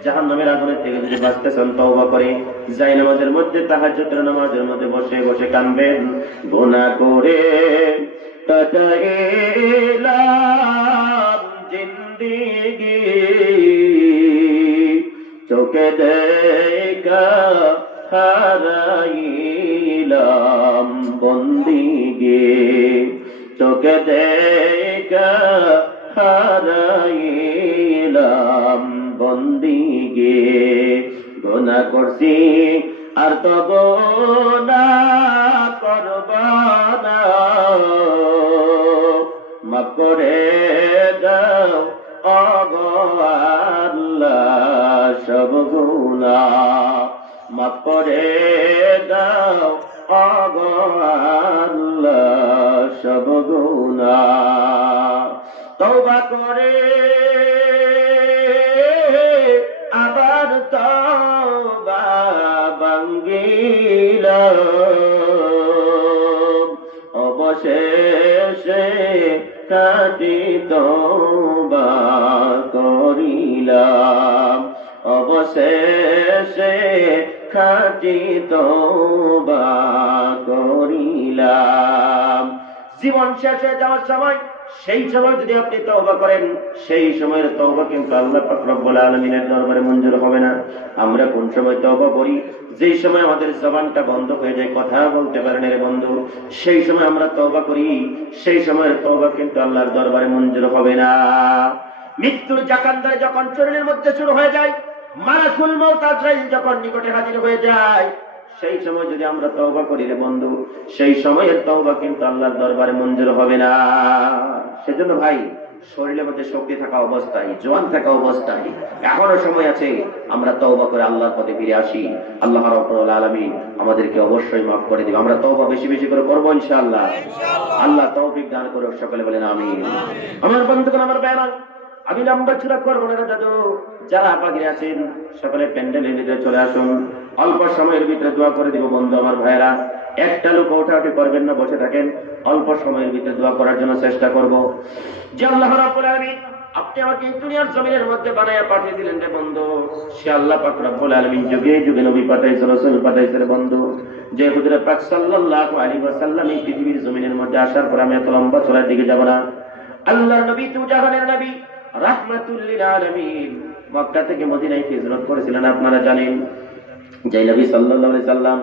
জাহান্নামের আগুনের থেকে যদি বাঁচতে চান তওবা করে যাই নামাজের মধ্যে, তাহাজ্জুদের নামাজের মধ্যে বসে বসে কাঁদবেন, গুনাহ করে কাটাইলাম জিন্দেগি, চোখে দেখা হারাইলাম বন্দিগি, চোখে দেখা হারাইলাম বন্দিগি। গুনাহ করছি আর তো গুনাহ করবা না, মাফ করে দাও ওগো আল্লাহ সব গুনাহ, মাফ করে দাও ওগো আল্লাহ সব গুনাহ। তওবা করে আবার তওবা ভাঙ্গিলাম, অবশেষে খাঁটি তওবা করিলাম, শেষে খাঁটি তওবা করিলাম। জীবন শেষ হয়ে যাওয়ার সময়, সেই সময় যদি আপনি তওবা করেন, সেই সময়ের তওবা কিন্তু আল্লাহ পাক রব্বুল আলামিনের দরবারে মঞ্জুর হবে না। আমরা কোন সময় তওবা করি? যেই সময় আমাদের জবানটা বন্ধ হয়ে যায়, কথা বলতে পারেন রে বন্ধু, সেই সময় আমরা তওবা করি, সেই সময়ের তওবা কিন্তু আল্লাহর দরবারে মঞ্জুর হবে না। মৃত্যুর জাকান্দায় যখন শরীরের মধ্যে শুরু হয়ে যায়, মালাকুল মউত আজরাইল যখন নিকটে হাজির হয়ে যায়, সেই সময় যদি আমরা তওবা করি রে বন্ধু, সেই সময়ের তওবা কিন্তু আল্লাহর দরবারে মঞ্জুর হবে না। সেজন্য ভাই, শরীরের মধ্যে শক্তি থাকা অবস্থায়, জোয়ান থাকা অবস্থায় এখনো সময় আছে, আমরা তওবা করে আল্লাহর পথে ফিরে আসি। আল্লাহ রাব্বুল আলামিন আমাদেরকে অবশ্যই মাফ করে দিবেন। আমরা তওবা বেশি বেশি করে করব ইনশাআল্লাহ। আল্লাহ তৌফিক দান করুক, সকলে বলেন আমিন। আমার বন্ধুগণ, আমার ভাইরা, আমি লম্বা চূড়া করবো না দাদু, যারা বাহিরে আছেন সকলে প্যান্ডেলের ভিতরে চলে আসুন। অল্প সময়ের ভিতরে দোয়া করে দিব। বন্ধু আমার ভাইরা, একটা লোক ওঠাউঠি করবেন না, বসে থাকেন। অল্প সময়ের ভিতরে দোয়া করার জন্য চেষ্টা করব। যে আল্লাহ রাব্বুল আলামিন আপনি আমাকে এই দুনিয়ার জমিনের মধ্যে বানায়া পাঠিয়ে দিলেন রে বন্ধু, সে আল্লাহ পাক রব্বুল আলামিন যুগে যুগে নবী পাঠাইছে, রাসূল পাঠাইছে রে বন্ধু। যে হুজুর পাক সাল্লাল্লাহু আলাইহি ওয়াসাল্লাম এই পৃথিবীর জমিনের মধ্যে আসার পর আমি এত লম্বা চলার দিকে যাব না। আল্লাহর নবী, তু জাহানের নবী, রাহমাতুল লিল আলামিন, মক্কা থেকে মদিনায় হিজরত করেছিলেন। আপনারা জানেন যে নবী সাল্লাল্লাহু আলাইহি সাল্লাম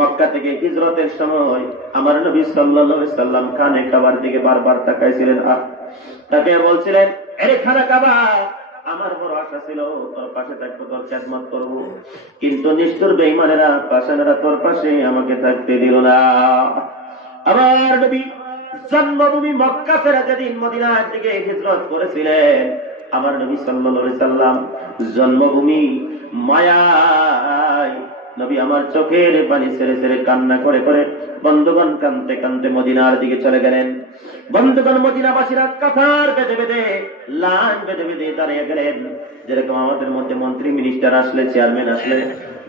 মক্কা থেকে হিজরতের সময় আমার নবী সাল্লাল্লাহু আলাইহি সাল্লাম খানে কাবার দিকে বারবার তাকাইছিলেন। তাকে বলছিলেন, আরে খানা কাবা, আমার বড় আশা ছিল তোর পাশে থাকবো, তোর খেদমত করবো, কিন্তু নিষ্ঠুর বেঈমানেরা পাশানেরা তোর পাশে আমাকে থাকতে দিল না। আমার নবী জন্মভূমি মক্কা ছেড়ে যেদিন মদিনার দিকে হিজরত করেছিলেন, আমার নবী সাল্লাল্লাহু আলাইহি সাল্লাম জন্মভূমি মায়ায় নবী আমার চোখের পানি ছেড়ে ছেড়ে কান্না করে করে বন্ধুগণ কাঁদতে কাঁদতে মদিনার দিকে চলে গেলেন। বন্ধুগণ, মদিনাবাসীরা কাতার বেঁধে বেঁধে, লাইন বেঁধে বেঁধে দাঁড়িয়ে গেলেন। যেরকম আমাদের মধ্যে মন্ত্রী মিনিস্টার আসলে, চেয়ারম্যান আসলে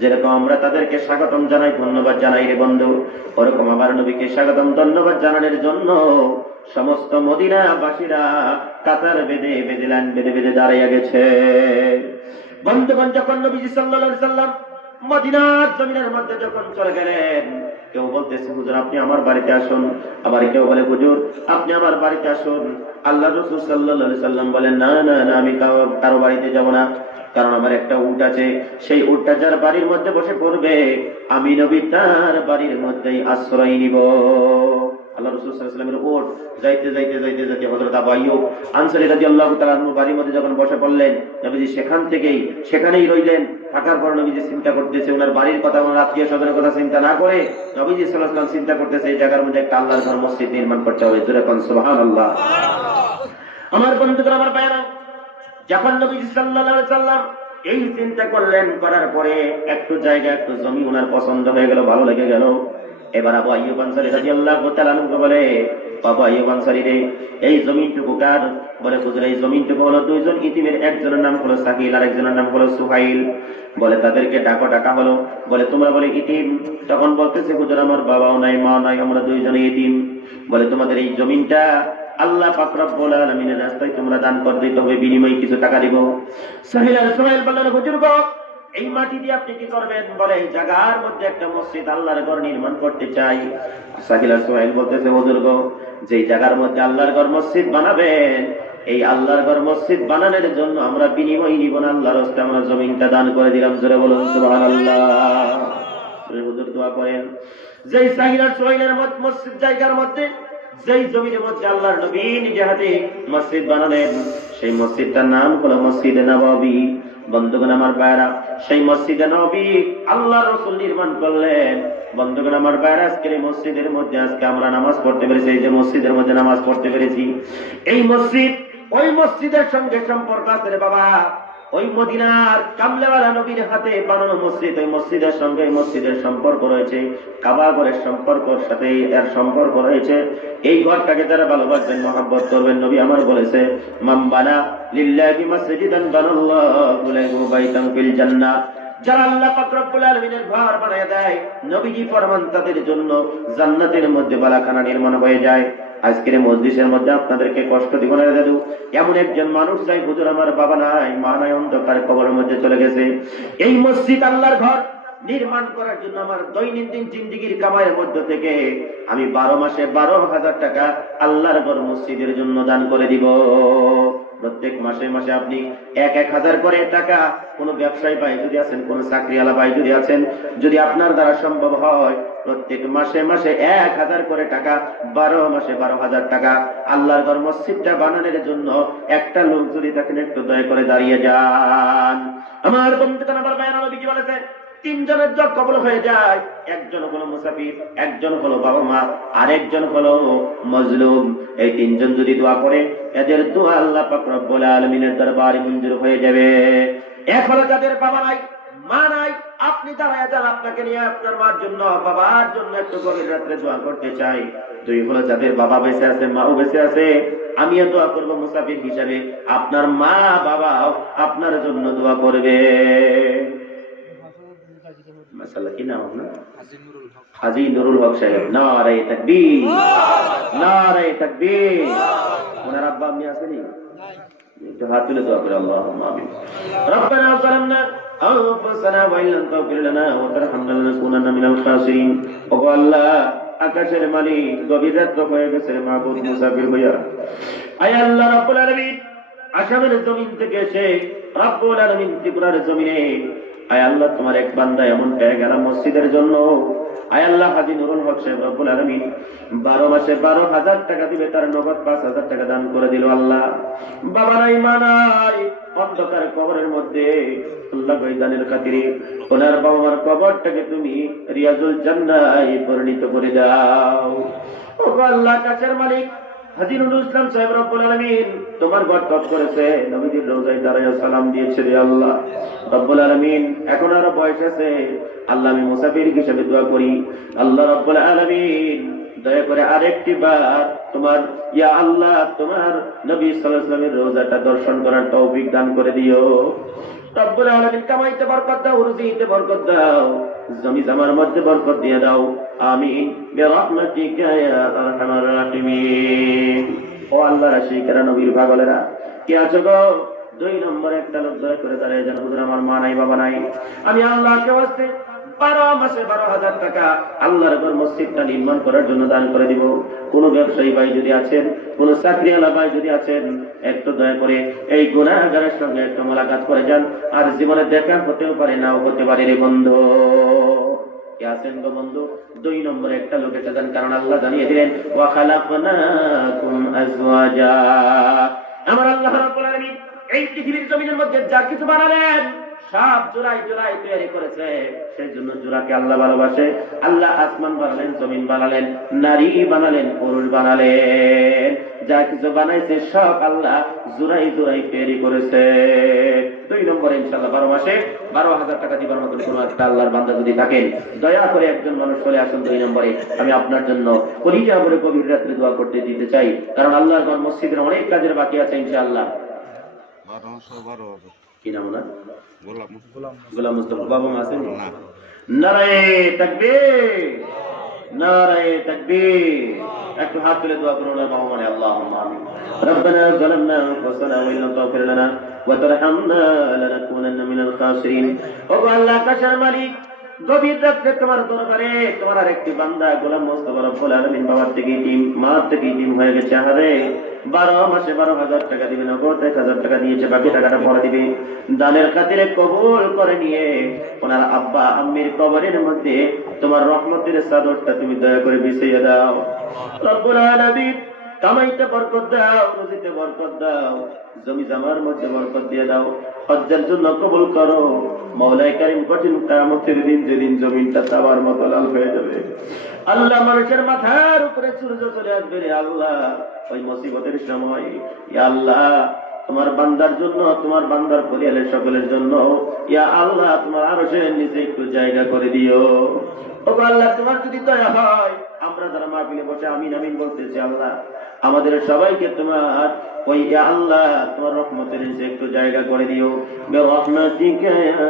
যেরকম আমরা তাদেরকে স্বাগতম জানাই, ধন্যবাদ জানাই রে বন্ধু, ওরকম আমার নবীকে স্বাগতম ধন্যবাদ জানানোর জন্য সমস্ত মদিনাবাসীরা কাতার বেঁধে বেঁধে, লাইন বেঁধে বেঁধে দাঁড়িয়ে গেছে। বন্ধুগণ, যখন নবীজি সাল্লাল্লাহু আলাইহি সাল্লাম মদিনার জমিনের মধ্যে যখন চলে গেলেন, কেউ বলতেছে হুজুর আপনি আমার বাড়িতে আসুন, আবার কেউ বলে হুজুর আপনি আমার বাড়িতে আসুন। আল্লাহ রাসূল সাল্লাল্লাহু আলাইহি সাল্লাম বলেন, না না না, আমি কারো বাড়িতে যাব না, কারণ আমার একটা উট আছে, সেই উটটা যার বাড়ির মধ্যে বসে পড়বে আমি নবী তার বাড়ির মধ্যেই আশ্রয় নিব। আল্লাহ রাসূল সাল্লাল্লাহু আলাইহি ওয়াসাল্লামের উট যাইতে যাইতে যাইতে যাইতে হযরত আবু আইয়ুব আনসারী রাদিয়াল্লাহু তাআলা আনহুর বাড়ির মধ্যে যখন বসে পড়লেন, নবীজি সেখানেই রইলেন। থাকার পর নবীজি চিন্তা করতেছে ওনার বাড়ির কথা, ওনার আত্মীয় স্বজনের কথা চিন্তা না করে নবীজি সাল্লাল্লাহু আলাইহি ওয়াসাল্লাম চিন্তা করতেছে এই জায়গার মধ্যে একটা আল্লাহর ঘর, মসজিদ নির্মাণ করতে হবে। জোরে কোন সুবহানাল্লাহ। আমার বন্ধুগণ, আমার ভাইরা, যখন নবীজি সাল্লাল্লাহু আলাইহি ওয়াসাল্লাম এই চিন্তা করলেন, করার পরে একটু জায়গা, একটু জমি ওনার পছন্দ হয়ে গেল, ভালো লেগে গেল। এবার আবু আইয়ুব আনসারী রাদিয়াল্লাহু তাআলা আনহু বলে, বাবা আইয়ুব আনসারী রে, এই জমিনটুকু কার? বলে হুজুর এই জমিনটুকু হলো দুইজন ইতিমের, একজনের নাম হলো সাকিল আর একজনের নাম হলো সুহাইল। বলে তাদেরকে ডাকা হলো, বলে তোমরা বলে ইতিম। তখন বলতেছে হুজুর আমার বাবাও নাই, মা নাই, আমরা দুইজনে ইতিম। বলে তোমাদের এই জমিনটা আল্লাহ পাক রব্বুল আলামিনের রাস্তায় তোমরা দান করে দিতে হবে, বিনিময়ে কিছু টাকা দিব। সাহিল আর সুহাইল বললেন, হুজুর গো এই মাটি দিয়ে আপনি কি করবেন? বলে এই জায়গার মধ্যে একটা মসজিদ, আল্লাহর ঘর নির্মাণ করতে চাই। সাহিল আর সুহাইল বলতেছে, হুজুর গো যে জায়গার মধ্যে আল্লাহর ঘর মসজিদ বানাবেন, এই আল্লাহর ঘর মসজিদ বানানোর জন্য আমরা বিনিময় নিব না, আল্লাহর রাস্তায় আমরা জমিনটা দান করে দিলাম। জোরে বলুন সুবহানাল্লাহ। হুজুর দোয়া করেন, যেই সাহিল আর সুহাইলের মসজিদ জায়গার মধ্যে, যেই জমিনের মধ্যে আল্লাহর নবী নিজে হাতে মসজিদ বানালেন, সেই মসজিদটার নাম হলো মসজিদে নববী। বন্ধুগণ আমার ভাইরা, সেই মসজিদে নববী আল্লাহ রাসূল নির্মাণ করলেন। বন্ধুগণ আমার ভাইরা, আজকের এই মসজিদের মধ্যে আজকে আমরা নামাজ পড়তে পেরেছি, এই যে মসজিদের মধ্যে নামাজ পড়তে পেরেছি, এই মসজিদ ওই মসজিদের সঙ্গে সম্পর্ক আছে রে বাবা। ওই মদিনার কামলেওয়ালা নবীর হাতে বানানো মসজিদ, ওই মসজিদের সঙ্গে এই মসজিদের সম্পর্ক রয়েছে, কাবা ঘরের সম্পর্কের সাথে এর সম্পর্ক রয়েছে। এই ঘরটাকে যারা ভালোবাসবেন, মহব্বত করবেন, নবী আমার বলেছে, মান বানা লিল্লাহি মাসজিদান বানাল্লাহু লাহু বাইতান ফিল জান্নাহ। যারা আল্লাহ পাক রব্বুল আলামিনের ঘর বানায় দেয়, নবীজি ফরমান তাদের জন্য জান্নাতের মধ্যে বালাখানা নির্মাণ হয়ে যায়। আজকের মজলিসের মধ্যে আপনাদেরকে কষ্ট দিব না দাদু। এমন একজন মানুষ চাই, হুজুর আমার বাবা নাই, মা নাই, অন্ধকার কবরের মধ্যে চলে গেছে। এই মসজিদ আল্লাহর ঘর নির্মাণ করার জন্য আমার দৈনন্দিন জিন্দেগির কামাইয়ের মধ্য থেকে আমি 12 মাসে 12,000 টাকা আল্লাহর ঘর মসজিদের জন্য দান করে দিব। প্রত্যেক মাসে মাসে আপনি 1,000 করে টাকা কোন ব্যবসায়ী ভাই যদি আছেন, কোন চাকরিওয়ালা ভাই যদি আছেন, যদি আপনার দ্বারা সম্ভব হয় প্রত্যেক মাসে মাসে 1,000 করে টাকা, 12 মাসে 12,000 টাকা আল্লাহর ঘর মসজিদটা বানানোর জন্য একটা লোক যদি থাকেন একটু দয়া করে দাঁড়িয়ে যান। আমার বন্ধুগণ, আমার ভাইয়েরা, নবীজি বলেছেন 3 জনের যা কবল হয়ে যায়, একজন হলো মুসাফির, একজন হলো বাবা মা, আর একজন হলো মজলুম। এই 3 জন যদি দোয়া করে এদের দোয়া আল্লাহ পাক রব্বুল আলামিনের দরবারে মঞ্জুর হয়ে যাবে। এক হলো যাদের বাবা নাই, মা নাই, আপনি দাঁড়ায় যান, আপনাকে নিয়ে আপনার মার জন্য, বাবার জন্য একটু গভীর রাত্রে দোয়া করতে চাই। 2 হলো যাদের বাবা বেঁচে আছে, মাও বেঁচে আছে, আমিও দোয়া করবো মুসাফির হিসাবে, আপনার মা বাবাও আপনার জন্য দোয়া করবে। মাশাআল্লাহ, কি নাম আপনার? হাজী নুরুল হক সাহেব। নারে তাকবীর, নারে তাকবীর। ওনার আব্বা আম্মি আসেনি? একটু হাত তুলে দোয়া করে আল্লাহুম্মা আমিন। রব্বানা যালামনা আনফুসানা ওয়া ইল্লাম তাগফির লানা ওয়া তারহামনা লানাকুনান্না মিনাল খাসিরিন। ও আল্লাহ, আকাশের মালিক, গভীর রাত হয়ে গেছে, মাবুদ মুসাফির হইয়া, আয় আল্লাহ রব্বুল আলামিন, আসামের জমিন থেকে এসে রব্বুল আলামিন ত্রিপুরার জমিনে, আয় আল্লাহ তোমার এক বান্দা এমন পেয়ে গেল মসজিদের জন্য। আয় আল্লাহ, হাজী নুরুল হক সাহেব রব্বুল আলামিন 12 মাসে 12,000 টাকা দিবে, তার নগদ 5,000 টাকা দান করে দিল। আল্লাহ, বাবা নাই, মা নাই, অন্ধকার কবরের মধ্যে আল্লাহ দানের খাতিরে ওনার বাবা মার কবরটাকে তুমি রিয়াজুল জান্নাতে পরিণত করে দাও। ও আল্লাহ, কাছের মালিক হাজী নুরুল ইসলাম সাহেব রব্বুল আলামিন তোমার বরকত করেছে, নবীজির রওজায় দাঁড়ায় সালাম দিয়েছে। রে আল্লাহ রব্বুল আলামিন, এখন আরো বয়স আছে, আল্লাহ আমি মুসাফির হিসেবে দোয়া করি, আল্লাহ রব্বুল আলামিন দয়া করে আরেকটি বার তোমার, ইয়া আল্লাহ, তোমার নবী সাল্লাল্লাহু আলাইহি ওয়াসাল্লামের রওজাটা দর্শন করার তৌফিক দান করে দিও। রব্বুল আলামিন কামাইতে বরকত দাও, রুজিতে বরকত দাও, জমি জামার মধ্যে বরকত দিয়ে দাও, আমিন বিরহমাতিকা ইয়া আরহামার রাহিমিন। ও আল্লাহ, রাশিকেরা, নবীর পাগলেরা, কে আছো গো? 2 নম্বর একটা লোক দয়া করে দাঁড়িয়ে যান, হুজুর আমার মা নাই, বাবা নাই, আমি আল্লাহকে ওয়াস্তে 12 মাসে 12,000 টাকা আল্লাহর ঘর মসজিদটা নির্মাণ করার জন্য দান করে দিব। কোন ব্যবসায়ী ভাই যদি আছেন, কোন চাকরিওয়ালা ভাই যদি আছেন, একটু দয়া করে এই গুনাহগারের সঙ্গে একটু মোলাকাত করে যান। আর জীবনে দেখা হতেও পারে, নাও হতে পারে রে বন্ধু। কে আছেন গো বন্ধু? 2 নম্বরে একটা লোক এটা দেন, কারণ আল্লাহ জানিয়ে দিলেন ওয়া খালাকনাকুম আজওয়াজা। আমার আল্লাহ রাব্বুল আলামিন এই পৃথিবীর জমিনের মধ্যে যা কিছু বানালেন সব জোড়ায় জোড়ায় তৈরি করেছে, সেই জন্য জোড়াকে আল্লাহ ভালোবাসে। আল্লাহ আসমান বানালেন, জমিন বানালেন, নারী বানালেন, পুরুষ বানালেন, যা কিছু বানাইছে সব আল্লাহ জোড়াই জোড়াই তৈরি করেছে। 2 নম্বরে ইনশাআল্লাহ 12 মাসে 12,000 টাকা দিবার মতন কোন একটা আল্লাহর বান্দা যদি থাকেন, দয়া করে একজন মানুষ চলে আসুন 2 নম্বরে। আমি আপনার জন্য কলিজা ভরে গভীর রাত্রে দোয়া করতে দিতে চাই, কারণ আল্লাহর ঘর মসজিদের অনেক কাজের বাকি আছে ইনশাআল্লাহ। কি নাম না? গোলাম মুস্তাফা। বাবা মা আছেন? নারায়ে তাকবীর, নারায়ে তাকবীর। একটু হাত তুলে দোয়া করুন বাবা মানে। আল্লাহুম্মা আমিন। রব্বানা যালামনা আনফুসানা ওয়া ইল্লাম তাগফির লানা ওয়া তারহামনা লানাকুনান্না মিনাল খাসিরিন। ও আল্লাহ, কাশের মালিক, গভীর রাতে তোমার দরবারে তোমার আরেকটি বান্দা গোলাম মুস্তাফা রব্বুল আলামিন বাবার থেকে টিম, মার থেকে টিম হয়ে গেছে। আরে 12 মাসে 12,000 টাকা দিবে, নগদ 1,000 টাকা দিয়েছে, বাকি টাকাটা পরে দিবে। দানের খাতিরে কবুল করে নিয়ে ওনার আব্বা আম্মির কবরের মধ্যে তোমার রহমতের চাদরটা তুমি দয়া করে বিছিয়ে দাও। রব্বুল আলামিন কামাইতে বরকত দাও, রুজিতে বরকত দাও, জমি জামার মধ্যে বরকত দিয়ে দাও, হজ্জের জন্য কবুল করো। মাওলাই কারীম কঠিন কিয়ামতের দিন, যেদিন জমিনটা তাওয়ার মতো লাল হয়ে যাবে, আল্লাহ মানুষের মাথার উপরে সূর্য চলে আসবে রে আল্লাহ, ওই মুসিবতের সময় ইয়া আল্লাহ তোমার বান্দার জন্য, তোমার বান্দার পরিবারের সকলের জন্য ইয়া আল্লাহ তোমার আরশের নিচে একটু জায়গা করে দিও। ও আল্লাহ, তোমার যদি দয়া হয়, আমরা যারা মাহফিলে বসে আমিন আমিন বলতেছি, আল্লাহ আমাদের সবাইকে তোমার ওই ইয়া আল্লাহ তোমার রহমতের নিচে একটু জায়গা করে দিও। বিরহমাতিকা ইয়া